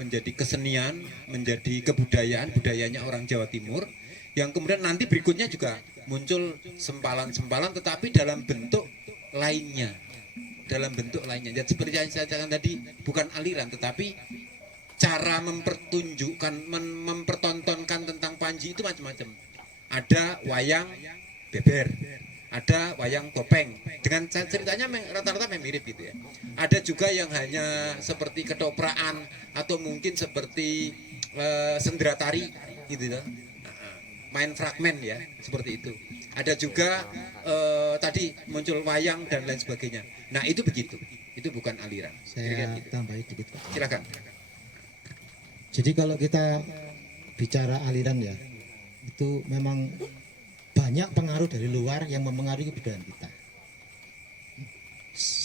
menjadi kesenian, menjadi budayanya orang Jawa Timur, yang kemudian nanti berikutnya juga muncul sempalan-sempalan tetapi dalam bentuk lainnya. Jadi seperti yang saya katakan tadi, bukan aliran tetapi cara mempertontonkan tentang Panji itu macam-macam. Ada wayang beber, ada wayang topeng dengan ceritanya rata-rata mirip gitu ya. Ada juga yang hanya seperti ketopraan atau mungkin seperti sendera tari gitu ya. Main fragmen ya, seperti itu. Ada juga tadi muncul wayang dan lain sebagainya. Nah, itu begitu. Itu bukan aliran. Saya tambahin dikit Pak. Silakan. Jadi kalau kita bicara aliran ya, itu memang banyak pengaruh dari luar yang mempengaruhi kebudayaan kita.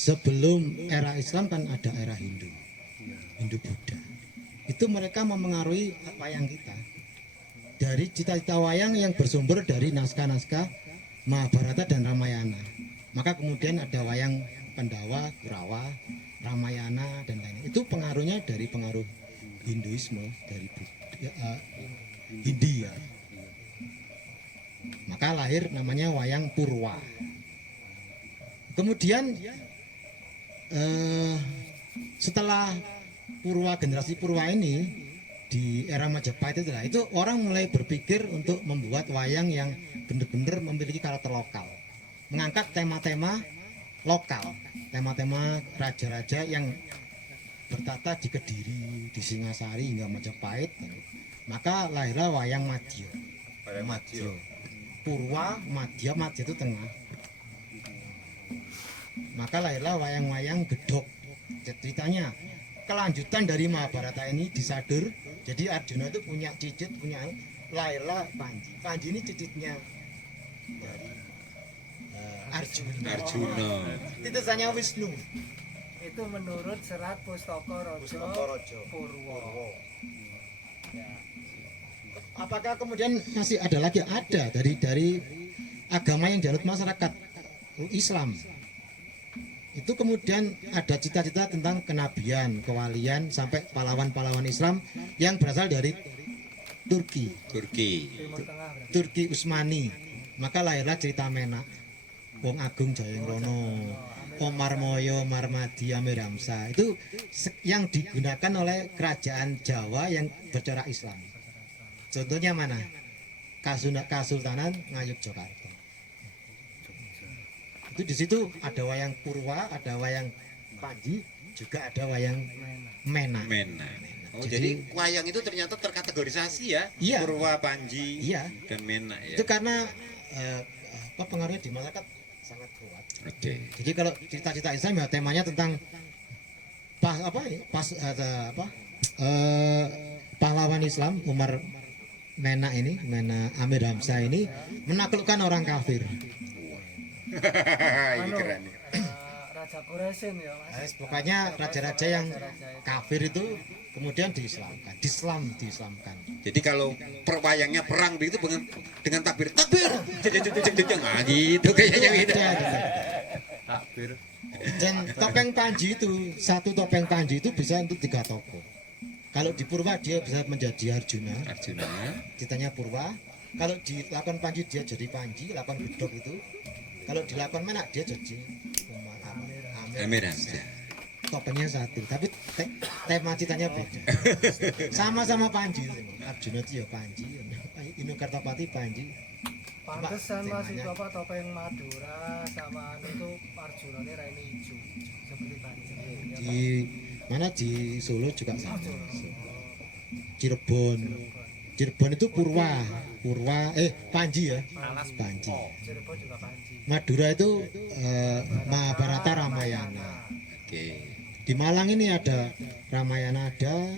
Sebelum era Islam kan ada era Hindu Buddha. Itu mereka mempengaruhi wayang kita. Dari cita-cita wayang yang bersumber dari naskah-naskah Mahabharata dan Ramayana. Maka kemudian ada wayang Pandawa, Kurawa, Ramayana dan lain-lain. Itu pengaruhnya dari pengaruh Hinduisme, dari Hindia. Maka lahir namanya wayang Purwa. Kemudian setelah generasi Purwa ini di era Majapahit itu orang mulai berpikir untuk membuat wayang yang benar-benar memiliki karakter lokal, mengangkat tema-tema lokal, tema-tema raja-raja yang bertata di Kediri, di Singasari hingga Majapahit. Maka lahirlah wayang Madya. Purwa, Madya itu tengah. Maka lahirlah wayang-wayang Gedhog. Ceritanya kelanjutan dari Mahabharata ini disadur. Jadi Arjuna itu punya cicit, lahirlah Panji. Panji ini cicitnya dari Arjuna. Titisannya Wisnu. Itu menurut serat Pustaka Raja Purwa. Ya. Apakah kemudian masih ada lagi? Ada dari agama yang dianut masyarakat Islam. Itu kemudian ada cita-cita tentang kenabian, kewalian sampai pahlawan-pahlawan Islam yang berasal dari Turki Utsmani. Maka lahirlah cerita Menak, Wong Agung Jayengkrana, Omar Moyo, Marmadi, Amir Hamzah. Itu yang digunakan oleh kerajaan Jawa yang bercorak Islam. Contohnya mana? Kasultanan Ngayogyakarta. Itu di situ ada wayang Purwa, ada wayang Panji, juga ada wayang Menak. Oh, jadi wayang itu ternyata terkategorisasi ya? Iya. Purwa, Panji, iya, dan Menak ya. itu karena pengaruhnya di masyarakat sangat kuat. Oke. Jadi kalau cita-cita Islam ya temanya tentang pahlawan Islam Umar Menak Amir Hamzah ini menaklukkan orang kafir. Ini keren. Raja Quraisyin ya Mas. Pokoknya raja-raja yang kafir itu kemudian diislamkan. Jadi kalau perwayangnya perang begitu dengan takbir, nah gitu kayaknya gitu. Takbir. Dan topeng Panji itu, satu topeng Panji itu bisa untuk 3 tokoh. Kalau di Purwa dia bisa menjadi Arjuna. Ceritanya Purwa. Kalau di lakon Panji dia jadi Panji, lakon Gedhog itu. Kalau di lakon Menak dia jadi Amir Hamzah. topengnya satu, tapi tema ceritanya beda. Sama-sama Panji. Arjuna itu ya Panji, Inu Kartapati Panji. Pantesan Mas itu temanya. apa topeng Madura sama itu Arjuna ini raine hijau seperti Panji. Ya, Di mana di Solo juga sama. Pak? Cirebon. Cirebon itu Purwa Panji ya. Panji. Cirebon juga Panji. Madura itu Mahabharata Ramayana. Oke. Di Malang ini ada Ramayana ada,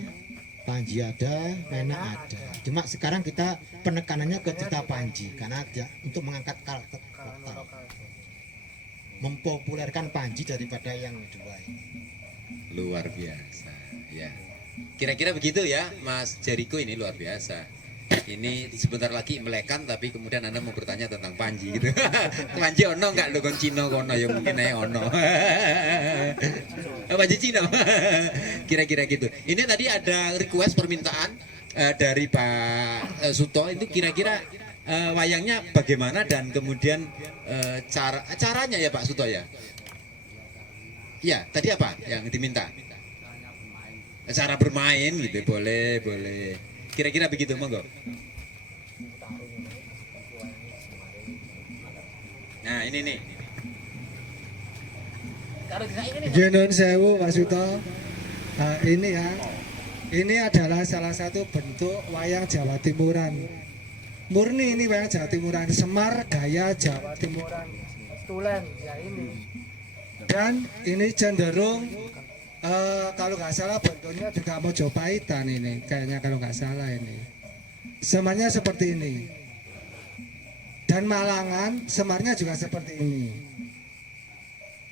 Panji ada, Mena ada. Cuma sekarang kita penekanannya ke cerita Panji karena dia untuk mengangkat karakter lokal, mempopulerkan Panji daripada yang dua ini. Luar biasa. Ya. Kira-kira begitu ya, Mas Jericho, ini luar biasa. Ini sebentar lagi melekan tapi kemudian Anda mau bertanya tentang Panji gitu. Panji ono enggak lo kon Cina kono ya mungkin ae ono. Panji Cina. Kira-kira gitu. Ini tadi ada request permintaan dari Pak Suto, itu kira-kira wayangnya bagaimana dan kemudian caranya ya Pak Suto ya. Ya, tadi apa yang diminta? Cara bermain gitu, boleh. Kira-kira begitu, monggo. Nah, ini nih. Jenun sewu Pak Suto. Ini ya. Ini adalah salah satu bentuk wayang Jawa Timuran. Murni ini wayang Jawa Timuran, Semar gaya Jawa Timuran. Tulen ya ini. Dan ini cenderung kalau nggak salah bentuknya juga Mojopahitan ini, kayaknya kalau nggak salah ini. Semarnya seperti ini. Dan Malangan, Semarnya juga seperti ini.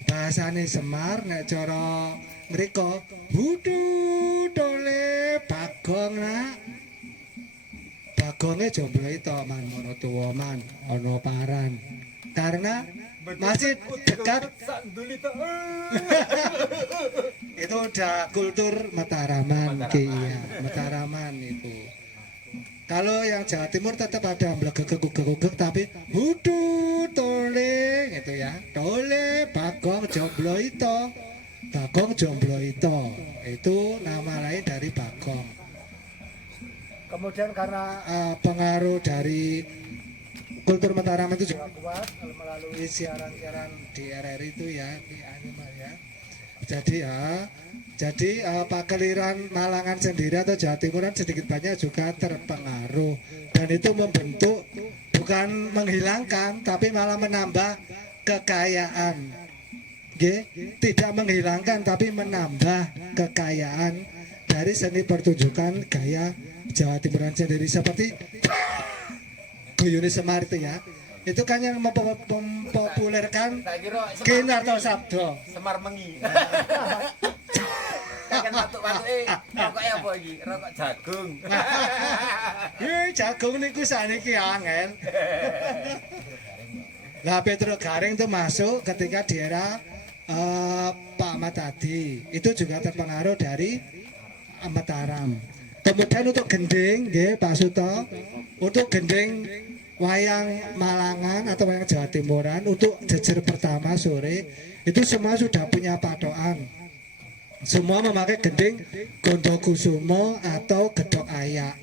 Bahasane Semar, nek cara mriko, hudu dole bagong nak. Bagongnya jomblo itu man mono tuwa man, ono paran. Karena masih dekat itu udah kultur Mataraman, iya, Mataraman itu. Kalau yang Jawa Timur tetap ada guguk tapi hudu tole gitu ya, tole bagong jomblo itu nama lain dari bagong. Kemudian karena Pengaruh dari kultur Mataram itu juga kuat melalui siaran-siaran di RRI itu ya, di Anima ya. Jadi Pakeliran Malangan sendiri atau Jawa Timuran sedikit banyak juga terpengaruh, dan itu membentuk, bukan menghilangkan tapi malah menambah kekayaan. Tidak menghilangkan tapi menambah kekayaan dari seni pertunjukan gaya Jawa Timuran sendiri, seperti Guyune Semar itu ya. Itu kan yang mempopulerkan Kinarto Sabdo. Semar mengi. Kan batuk-batuke rokoknya apa iki? Rokok jagung. Jagung niku saniki angel. Lah Petro Garing itu masuk ketika di era Pak Ahmad tadi. Itu juga terpengaruh dari Mataram. Kemudian untuk gending, Pak Suto, untuk gending wayang Malangan atau wayang Jawa Timuran untuk jejer pertama sore itu semua sudah punya patokan. Semua memakai gending Gondokusumo atau Gedok Ayak.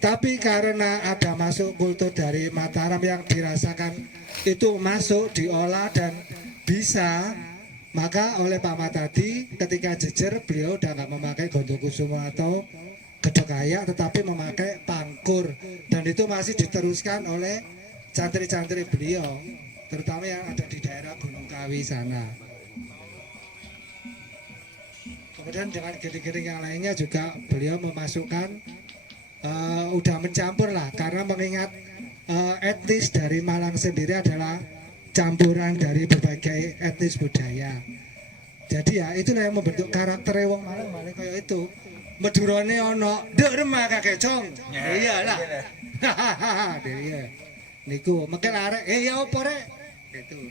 Tapi karena ada masuk kultur dari Mataram yang dirasakan itu masuk, diolah dan bisa, maka oleh Pak Mat tadi ketika jejer beliau udah nggak memakai Gondokusumo atau Gedok Ayak tetapi memakai pangkur, dan itu masih diteruskan oleh santri-santri beliau terutama yang ada di daerah Gunung Kawi sana. Kemudian dengan giring-giring yang lainnya juga beliau memasukkan udah mencampur lah, karena mengingat etnis dari Malang sendiri adalah campuran dari berbagai etnis budaya. Jadi ya itulah yang membentuk karakter wong Malang kayak itu. Medurane ono ndek remah kakek cong. Iyalah. Iya. Niku mekel arek ya opo rek? Gitu.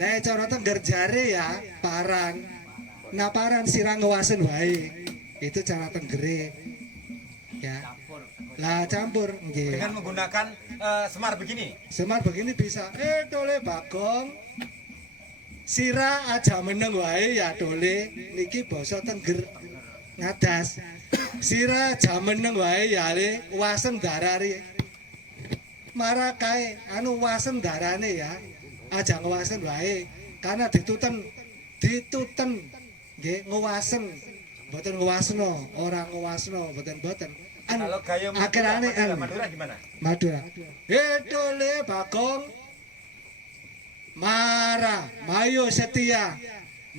Lah cara tengger jare ya paran. Nah paran sirang ngewasen wae. Itu cara tenggere. Ya. Lah campur nggih. Dengan menggunakan semar begini. Semar begini bisa tole bagong Sira aja meneng wae ya dole niki basa Tengger ngadas. Sira aja meneng wae ya le wasen darare. Marakae anu wasen darane ya. Aja ngewasen wae karena dituten nggih ngewasen. Mboten ngewasno, ora ngewasno, mboten. Kalau gaya akhirane Madura gimana? Madura. Dole Bagong Mara, Mayo Setia,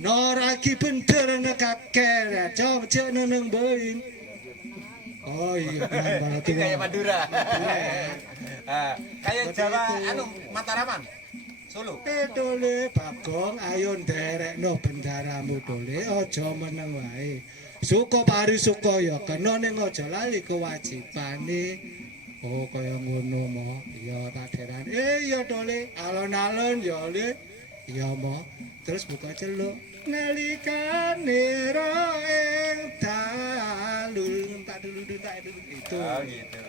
Noraki bener nekake, cong cek neneng boin. Oh iya, Itu kayak Madura. Kayak Jawa, Mataraman, Solo. Dole Bagong, ayo nderek no bendaramu dole, ojo meneng wae. Suko pari suko ya, kena ning ojo lali kewajibane. Oh kaya ngono mo, ya taderan. Ya dole, alon-alon ya le. Ya mo, terus buka celuk. Nalikane ro ing dalul, tak dulu itu. Oh gitu.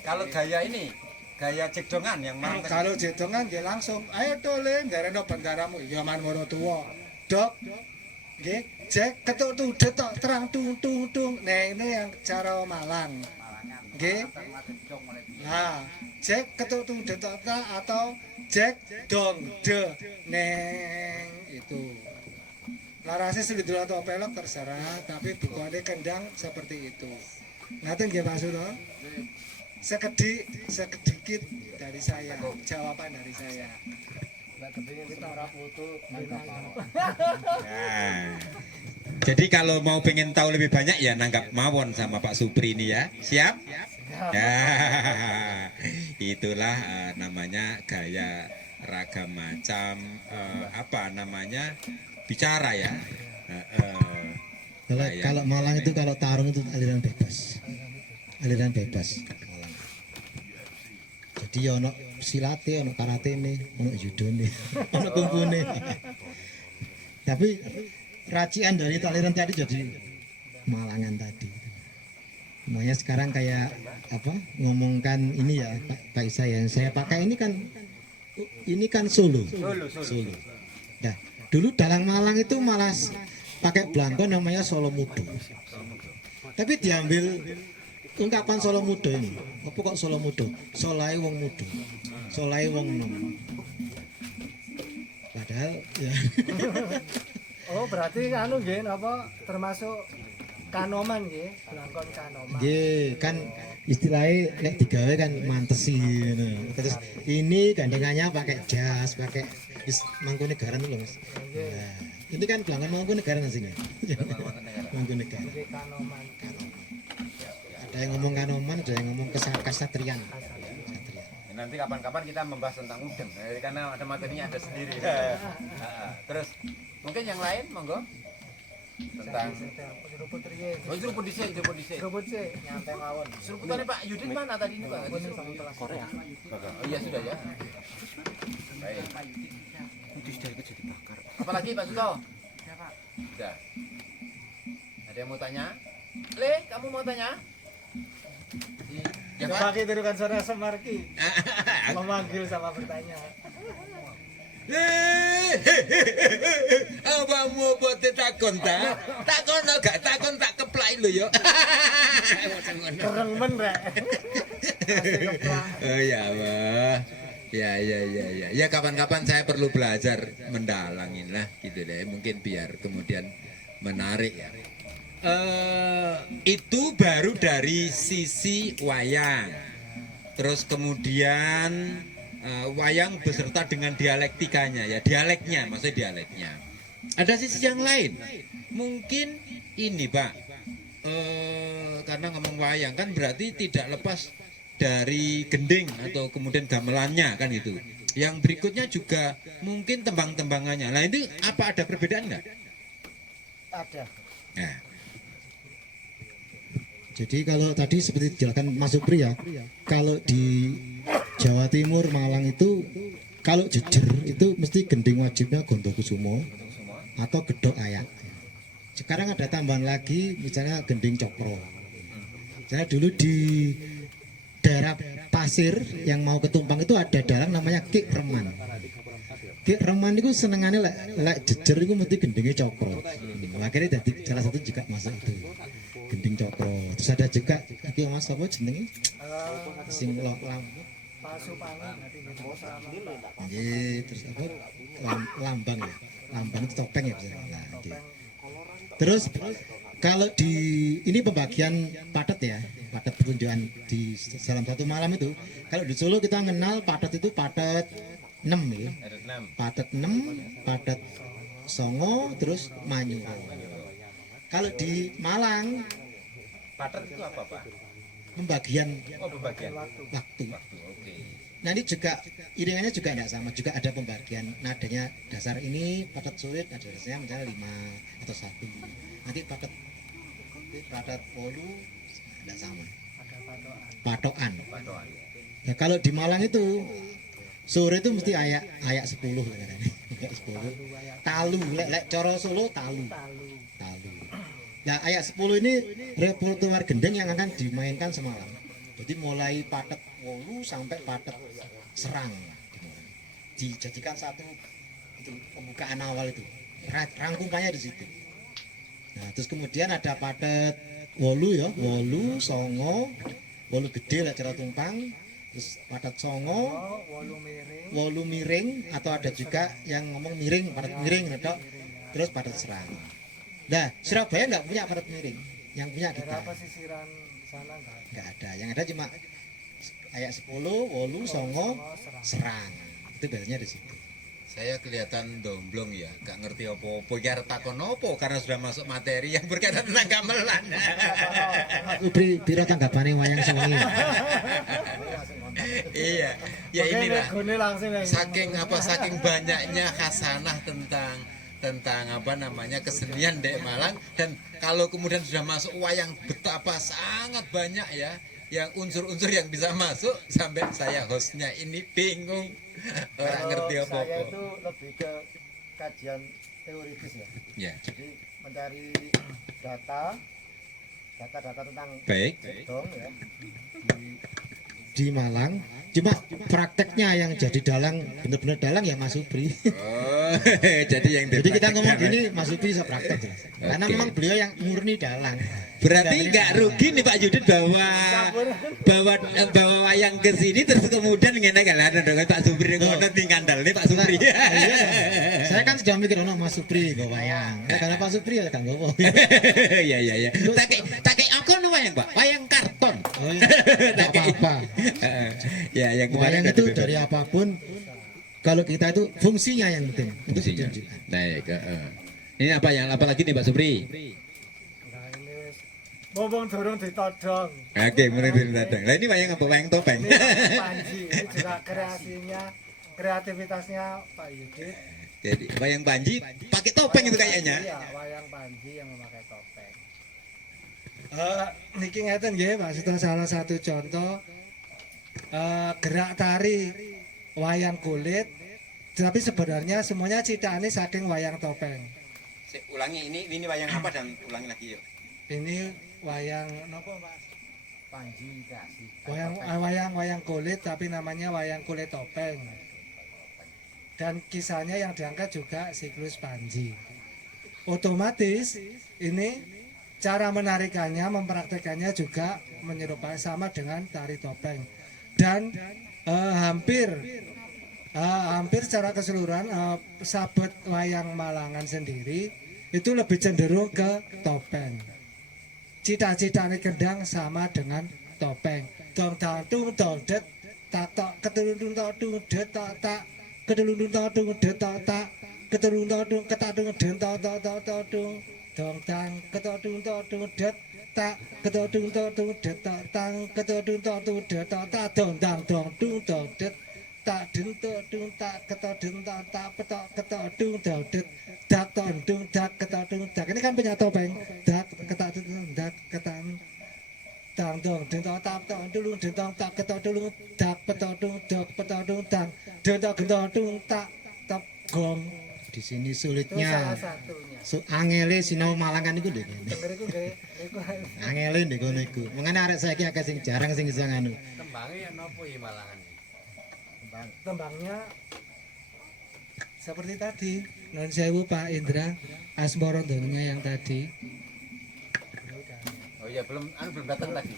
Kalau gaya ini, gaya cekdongan yang mana? kalau jedongan nggih langsung, ayo dole ndereno bendaramu. Ya man ngono tuwa. Dok. Nggih, cek ketuk tudet tok terang tung tung tung. Nah, ini yang cara Malang. Nggih. Nah, cek ketuk tudet tok atau cek dong de neng itu. Larasnya selidul atau pelok terserah, tapi bukannya kendang seperti itu. Ngaten nggih Pak Suno? Sedikit dari saya, jawaban dari saya. Nah, jadi kalau mau pengen tahu lebih banyak ya nanggap mawon sama Pak Supri ini ya. Siap? Ya, itulah namanya gaya ragam macam bicara ya. Kalau Malang itu kalau tarung itu aliran bebas Malang. Jadi ono silate, ono karatene, ono judone, ono kumpune. Tapi racian dari aliran tadi jadi Malangan tadi. Makanya sekarang kayak ngomongkan ini ya Pak Isa yang saya pakai ini kan Solo. Nah, dulu dalang Malang itu malah pakai belangkon namanya Solo Mudo. Tapi diambil ungkapan Solo Mudo ini. Apa kok Solo Mudo? Solai wong mudo. Solai wong nom. Padahal ya. Oh, berarti nggih napa termasuk kanoman nggih, belangkon kanoman. Nggih, kan istilahnya nek digawe kan mantesi ngono. Terus ini gandengannya pakai jas, pakai Mangkunegaran lho Mas. Nah, ini kan belangkon Mangkunegaran aslinya. Mangkunegaran. Kanoman. Ada yang ngomong kanoman, ada yang ngomong kesatrian. Nanti kapan-kapan kita membahas tentang udeng, karena ada materinya ada sendiri. Terus mungkin yang lain, monggo. Tentang Seruput riye. seruput dhisik. Seruput sih nyantai mawon. Seruputannya Pak Yudin mana tadi ini Pak? Korea. Oh iya sudah ya. Baik. Itu sudah jadi bakar. Apalagi Pak Suto? Sudah. Ada yang mau tanya? Le, kamu mau tanya? Ya Pak. Pakai tirukan suara Semarki. Memanggil sama bertanya. Apa mau buat takon ta? Takon gak takon tak keplai lho yo. Keren men rek. Oh ya, Pak. Ya. Ya kapan-kapan saya perlu belajar mendalangin lah gitu deh. Mungkin biar kemudian menarik ya. Itu baru dari sisi wayang. Terus kemudian wayang beserta dengan dialektikanya ya, dialeknya, maksudnya dialeknya. Ada sisi yang lain, mungkin ini Pak, karena ngomong wayang kan berarti tidak lepas dari gending atau kemudian gamelannya kan itu. Yang berikutnya juga mungkin tembang-tembangannya. Nah itu apa ada perbedaan nggak? Ada. Nah. Jadi kalau tadi seperti dijelaskan Mas Supri ya, kalau di Jawa Timur Malang itu kalau jejer itu mesti gending wajibnya Gondokusumo atau gedok ayak. Sekarang ada tambahan lagi misalnya gending cokro. Saya dulu di daerah Pasir yang mau ke Tumpang itu ada dalang namanya Kik Reman. Ki Roman itu senengane lek jejer iku mesti gendenge cokro. Akhirnya dadi salah satu juga masuk itu. Gending cokro. Terus ada juga iki Mas apa jenenge? Sing Pasupane nanti gitu sama nggih, terus apa? Lambang ya. Lambang itu topeng ya. Nah, nggih. Terus kalau di ini pembagian patet ya, patet pertunjukan di dalam satu malam itu. Kalau di Solo kita kenal patet itu patet 6 ya. Patet 6, patet songo, terus manyu. Kalau di Malang Patet itu apa, Pak? pembagian Oh, pembagian waktu. Oke. Nah ini juga iringannya juga tidak sama, juga ada pembagian nadanya dasar ini patet sulit, nada dasarnya misalnya 5 atau 1. Nanti patet polu tidak sama. ada Patokan. Patokan. Ya kalau di Malang itu sore itu mesti ayak 10 kadang-kadang. Ayak 10. Talu, lek coro Solo talu. Talu. Nah, ayak 10 ini repertoire gendeng yang akan dimainkan semalam. Jadi mulai patet wolu sampai patet serang. Dijadikan satu itu pembukaan awal itu. Rangkumannya di situ. Nah, terus kemudian ada patet wolu ya, wolu, songo, wolu gede lek cara tumpang, terus patet songo, wolu miring atau ada juga yang ngomong miring, patet miring atau terus patet serang. Nah, Surabaya nggak punya patet miring, yang punya kita. berapa sisiran sana Nggak ada, yang ada cuma ayak 10, wolu, songo, serang. Itu biasanya di situ. Saya kelihatan domblong ya, gak ngerti apa-apa. Iki arep takon opo karena sudah masuk materi yang berkaitan tentang gamelan. Biro tanggapane wayang songi. Iya, ya inilah. langsung Saking banyaknya khasanah tentang apa namanya kesenian di Malang, dan kalau kemudian sudah masuk wayang betapa sangat banyak ya yang unsur-unsur yang bisa masuk, sampai saya hostnya ini bingung. Orang ngerti Saya apa-apa. itu lebih ke kajian teoritis ya. Ya, Jadi mencari data tentang baik. dong ya. Di Malang, cuma prakteknya yang jadi dalang, bener-bener dalang ya Mas Supri. Oh, jadi yang Jadi kita ngomong dipraktekkan. gini, Mas Supri bisa praktek jelas. Karena Oke. memang beliau yang murni dalang. Berarti nggak rugi nih Pak Yudit bawa wayang ke sini terus kemudian ngene kan dong Pak Supri ngono ning kandal nih Pak Supri. Iya, saya kan sudah mikir ono Mas Supri nggo wayang. Karena Pak Supri ya kan nggowo. Iya iya iya. Tak aku no wayang Pak, wayang karton. Oh, iya. Nggak apa-apa. Ya yang kemarin Wayang itu dari apapun, kalau kita itu fungsinya yang penting. Itu fungsinya. ditunjukkan. Baik, ini apa lagi nih Pak Supri? nah ini wis ngomong dorong ditodong Oke, mulai dari datang. Lah ini wayang apa? Wayang topeng. ini wayang Panji ini juga kreativitasnya Pak Yudit. Jadi wayang Panji pakai topeng itu kayaknya. Iya, wayang Panji yang memakai topeng. Niki ngeten nggih Pak, itu salah satu contoh gerak tari wayang kulit, tapi sebenarnya semuanya ciptaannya saking wayang topeng. Ulangi ini wayang apa dan ulangi lagi yuk. Ini wayang nopo Mas? Panji kasih. Wayang kulit tapi namanya wayang kulit topeng. Dan kisahnya yang diangkat juga siklus Panji. Otomatis ini cara menarikannya, mempraktekannya juga menyerupai sama dengan tari topeng. Dan hampir secara keseluruhan sabet wayang Malangan sendiri itu lebih cenderung ke topeng. Cita-citane kendang sama dengan topeng. Dong tung dong det tak tak ketulung tok tung det tak tak ketulung tok tung det tak tak ketulung tok tung ketatung den tok tok tok tok tung dong tang ketatung tok tung det tak ketatung tok tung det tak tang ketatung tok tung det tak tak dong dang dong tung dong det tak den tok tung tak ketadung tak tak petok ketadung dong det dak tondung dak ketadung dak. Ini kan punya topeng dak ketadung dak ketang tang dong den tok tak tok dulung den tok tak ketok dulung dak petodung dak petodung tang den tok gendong tak tep gong. Di sini Itu sulitnya. salah satunya. Angele sinau Malangan iku lho. Dengeriku nggih, niku Angele ndek kono iku. Mengane arek saiki akeh sing jarang sing iso nganu. tembangnya seperti tadi non sewu Pak Indra Asmoro Dongennya yang tadi. Oh iya, belum datang tadi.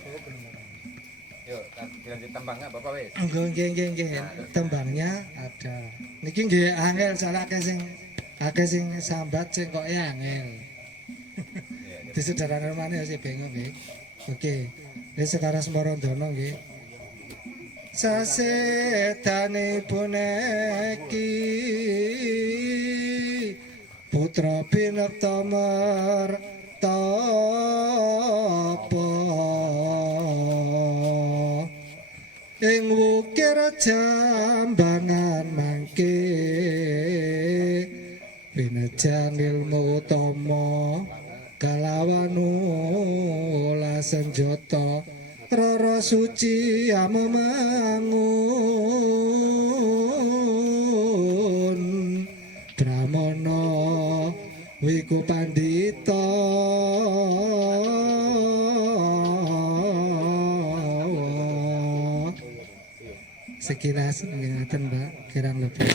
Yuk, dilanjut tembang nggak Bapak wes? Nggih. Tembangnya ada. Niki nggih angel salah akeh sing sambat sing kok angel. Di saudara normane sih bingung nggih. Oke. Wis sekarang Asmoro Dono nggih. Sasetane puneki putra pinekta mertapa ing wukir jambangan mangke pinejang ilmu utama kalawan ula senjata rara suci amemangun Brahmana wiku pandita sekilas ngeten Mbak kirang lebih.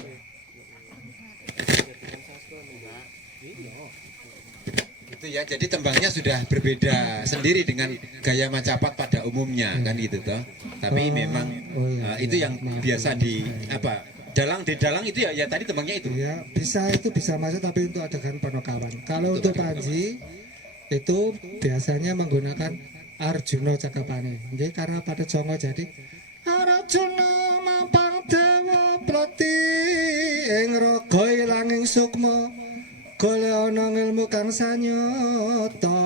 Itu ya, jadi tembangnya sudah berbeda sendiri dengan gaya Macapat pada umumnya kan gitu toh. Tapi memang itu yang biasa di apa? Di dalang itu ya tadi tembangnya itu. Ya, itu bisa masuk tapi untuk adegan Ponokawan. Kalau untuk Panji itu biasanya menggunakan Arjuna Cakapane. Nggih karena pada Jongo jadi Arjuna mampang dewa plati ing raga ilanging sukma golek ana ilmu kang sanyata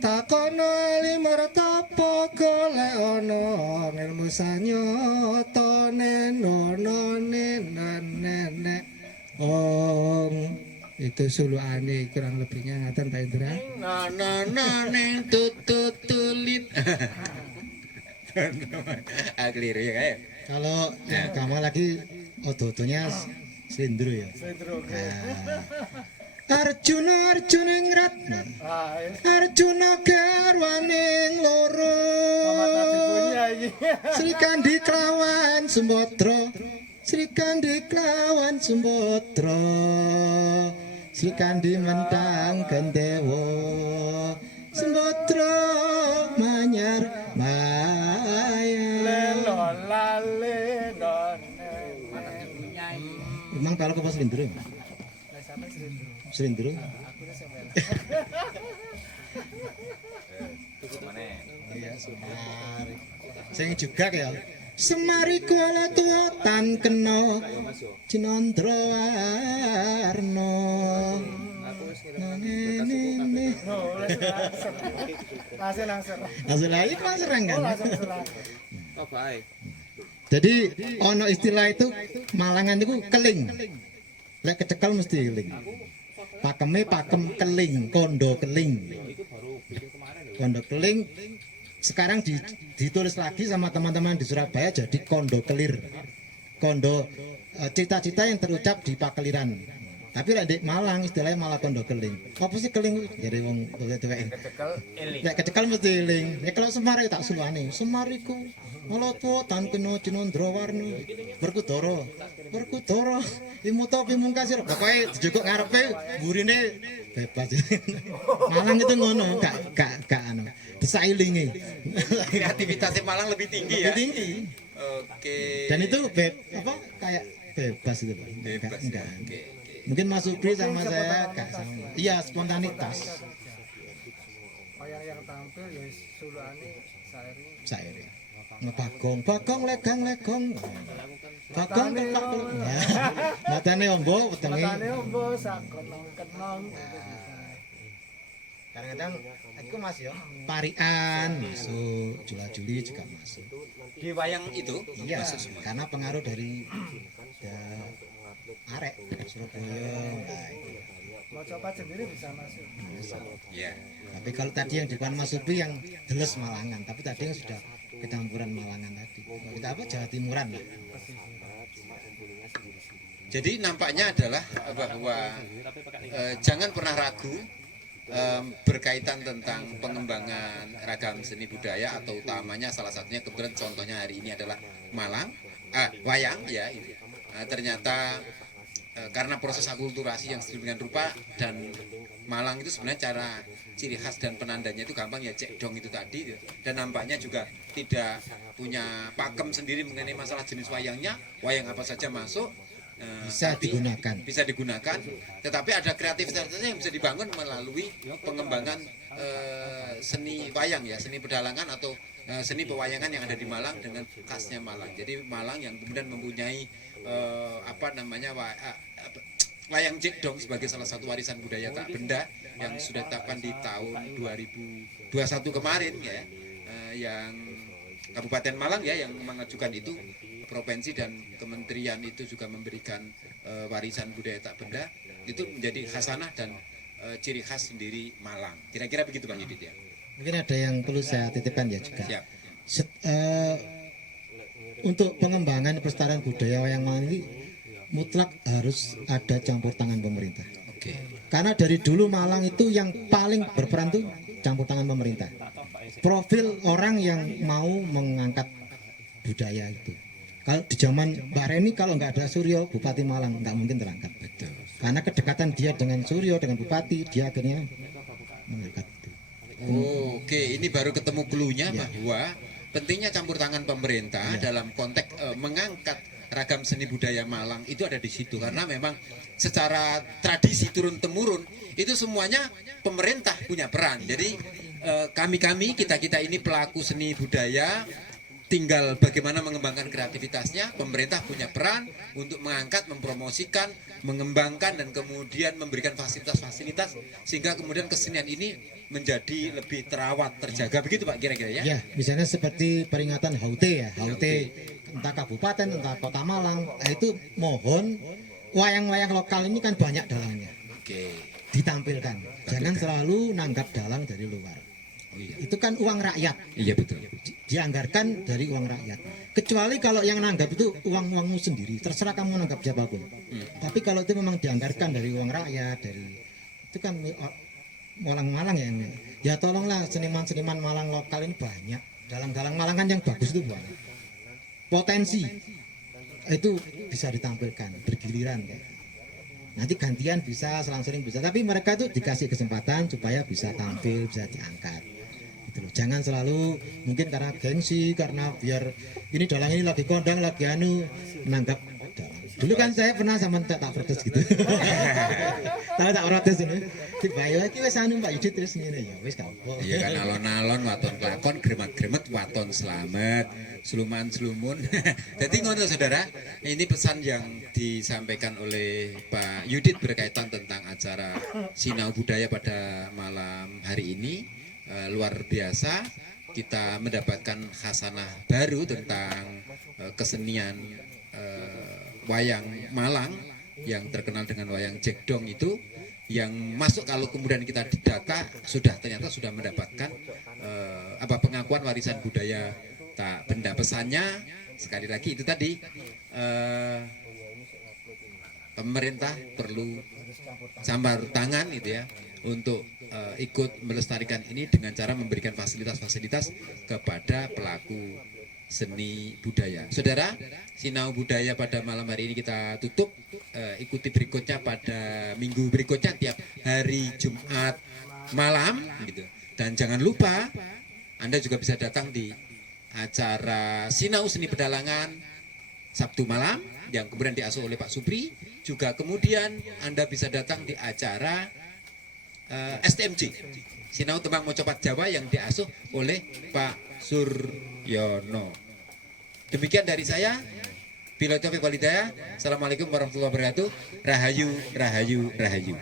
takono limartapa golek ana ilmu sanyata nenono nenek itu suluane kurang lebihnya ngaten Pak Indra. Neng tutulit. Keliru ya kayak. Kalau kamu lagi odo-odonya Slendro ya. Arjuna ngrat. Arjuna garwaning loro. Srikandhi klawan Sumbadra. Srikandhi mentang Gandewa. Sumbadra manyar maya. Emang kalau ke Slendro? Slendro? Iya, Semari. Sing juga ya. Semari kuala tua tan kena Cinandra warna. Langsung lagi kan serang kan? Jadi ono istilah itu Malangan itu keling. Lek kecekel mesti keling. Pakeme pakem keling, kondo keling. Kondo keling sekarang ditulis lagi sama teman-teman di Surabaya jadi kondo kelir. Kondo cita-cita yang terucap di Pakeliran. Tapi lek di Malang istilahnya malah kondo keling. Apa sih keling? Jadi wong tuwek. Lek kecekel mesti eling. Ya kalau Semar tak suluane. Semariku malah tuwa tan kena Cinandra warna. Berkudara. Imuta pimungkasir. Pokoke dijukuk ngarepe burine bebas. Malang itu ngono, gak anu. Disailingi. Kreativitasnya Malang lebih tinggi ya. Lebih tinggi. Oke. Dan itu kayak bebas gitu. Bebas. Enggak. Oke. Mungkin Mas Supri sama saya gak sama. Iya, spontanitas. Yang tampil ya sulane Sair. Ngepagong, bagong legong. Bagong tekak. Matane ombo wetenge. ombo sak kenong. Kadang-kadang aku Mas ya. Parian masuk, Jula-juli juga masuk. Di wayang itu Iya, masuk semua. karena pengaruh dari arek Surabaya. Mau coba sendiri bisa masuk. Iya. Tapi kalau tadi yang di depan Mas Supri yang deles Malangan, tapi tadi yang sudah kecampuran Malangan tadi. Kalau kita apa Jawa Timuran lah. Jadi nampaknya adalah bahwa jangan pernah ragu berkaitan tentang pengembangan ragam seni budaya atau utamanya salah satunya kebetulan contohnya hari ini adalah wayang ya. Ternyata karena proses akulturasi yang sedemikian rupa, dan Malang itu sebenarnya cara ciri khas dan penandanya itu gampang ya, cekdong itu tadi, dan nampaknya juga tidak punya pakem sendiri mengenai masalah jenis wayangnya, wayang apa saja masuk, Bisa tapi digunakan. bisa digunakan, tetapi ada kreativitas yang bisa dibangun melalui pengembangan seni wayang ya, seni pedalangan atau seni pewayangan yang ada di Malang dengan khasnya Malang. Jadi Malang yang kemudian mempunyai wayang cekdong sebagai salah satu warisan budaya tak benda yang sudah ditetapkan di tahun 2021 kemarin ya, yang Kabupaten Malang ya yang mengajukan itu, provinsi dan kementerian itu juga memberikan warisan budaya tak benda, itu menjadi khasanah dan ciri khas sendiri Malang. Kira-kira begitu Bang Yudit ya. Mungkin ada yang perlu saya titipkan ya juga. Siap. Untuk pengembangan pelestarian budaya wayang Malang ini mutlak harus ada campur tangan pemerintah. Oke. Karena dari dulu Malang itu yang paling berperan tuh campur tangan pemerintah. Profil orang yang mau mengangkat budaya itu. Kalau di zaman Mbak Reni, kalau nggak ada Suryo, Bupati Malang nggak mungkin terangkat. Betul. Karena kedekatan dia dengan Suryo, dengan Bupati, dia akhirnya mengangkat itu. Oke, ini baru ketemu clue-nya bahwa pentingnya campur tangan pemerintah dalam konteks mengangkat ragam seni budaya Malang itu ada di situ, karena memang secara tradisi turun temurun itu semuanya pemerintah punya peran. Jadi kita ini pelaku seni budaya, tinggal bagaimana mengembangkan kreativitasnya. Pemerintah punya peran untuk mengangkat, mempromosikan, mengembangkan, dan kemudian memberikan fasilitas-fasilitas sehingga kemudian kesenian ini menjadi lebih terawat, terjaga, begitu Pak kira-kira ya? Ya, misalnya seperti peringatan HUT ya, HUT entah kabupaten, entah kota Malang, itu mohon wayang-wayang lokal ini kan banyak dalangnya. Oke. Ditampilkan. Jangan selalu nanggap dalang dari luar. Oh iya. Itu kan uang rakyat. Iya betul. Dianggarkan dari uang rakyat. Kecuali kalau yang nanggap itu uang-uangmu sendiri, terserah kamu nanggap siapapun. Tapi kalau itu memang dianggarkan dari uang rakyat, dari itu kan Malang-Malang ya ini. Ya tolonglah seniman-seniman Malang lokal ini banyak. Dalang-dalang Malang kan yang bagus itu banyak. Potensi itu bisa ditampilkan bergiliran kayak. Nanti gantian bisa, selang-seling bisa. Tapi mereka tuh dikasih kesempatan supaya bisa tampil, bisa diangkat. Gitu loh. Jangan selalu mungkin karena gengsi, karena biar ini dalang ini lagi kondang, lagi menanggap dalang. Dulu kan saya pernah sama tak protes gitu. Tahu tak protes ini. Tiba-tiba iki wis anu Pak Yudit terus ngene ya wis gak apa. Iya kan alon-alon waton kelakon gremet-gremet waton selamat seluman-selumun. Jadi ngono saudara, ini pesan yang disampaikan oleh Pak Yudit berkaitan tentang acara Sinau Budaya pada malam hari ini. Luar biasa, kita mendapatkan khasanah baru tentang kesenian wayang Malang yang terkenal dengan wayang cekdong itu, yang masuk kalau kemudian kita didata ternyata sudah mendapatkan pengakuan warisan budaya tak benda. Pesannya sekali lagi itu tadi, pemerintah perlu campur tangan gitu ya untuk ikut melestarikan ini dengan cara memberikan fasilitas-fasilitas kepada pelaku seni budaya. Saudara, Sinau Budaya pada malam hari ini kita tutup. Ikuti berikutnya pada minggu berikutnya tiap hari Jumat malam gitu. Dan jangan lupa Anda juga bisa datang di acara Sinau Seni Pedalangan Sabtu malam yang kemudian diasuh oleh Pak Supri. Juga kemudian Anda bisa datang di acara STMJ Sinau Tembang Mocopat Jawa yang diasuh oleh Pak Suryono. Demikian dari saya. Bila taufiq wal hidayah. Assalamualaikum warahmatullahi wabarakatuh. Rahayu, rahayu, rahayu.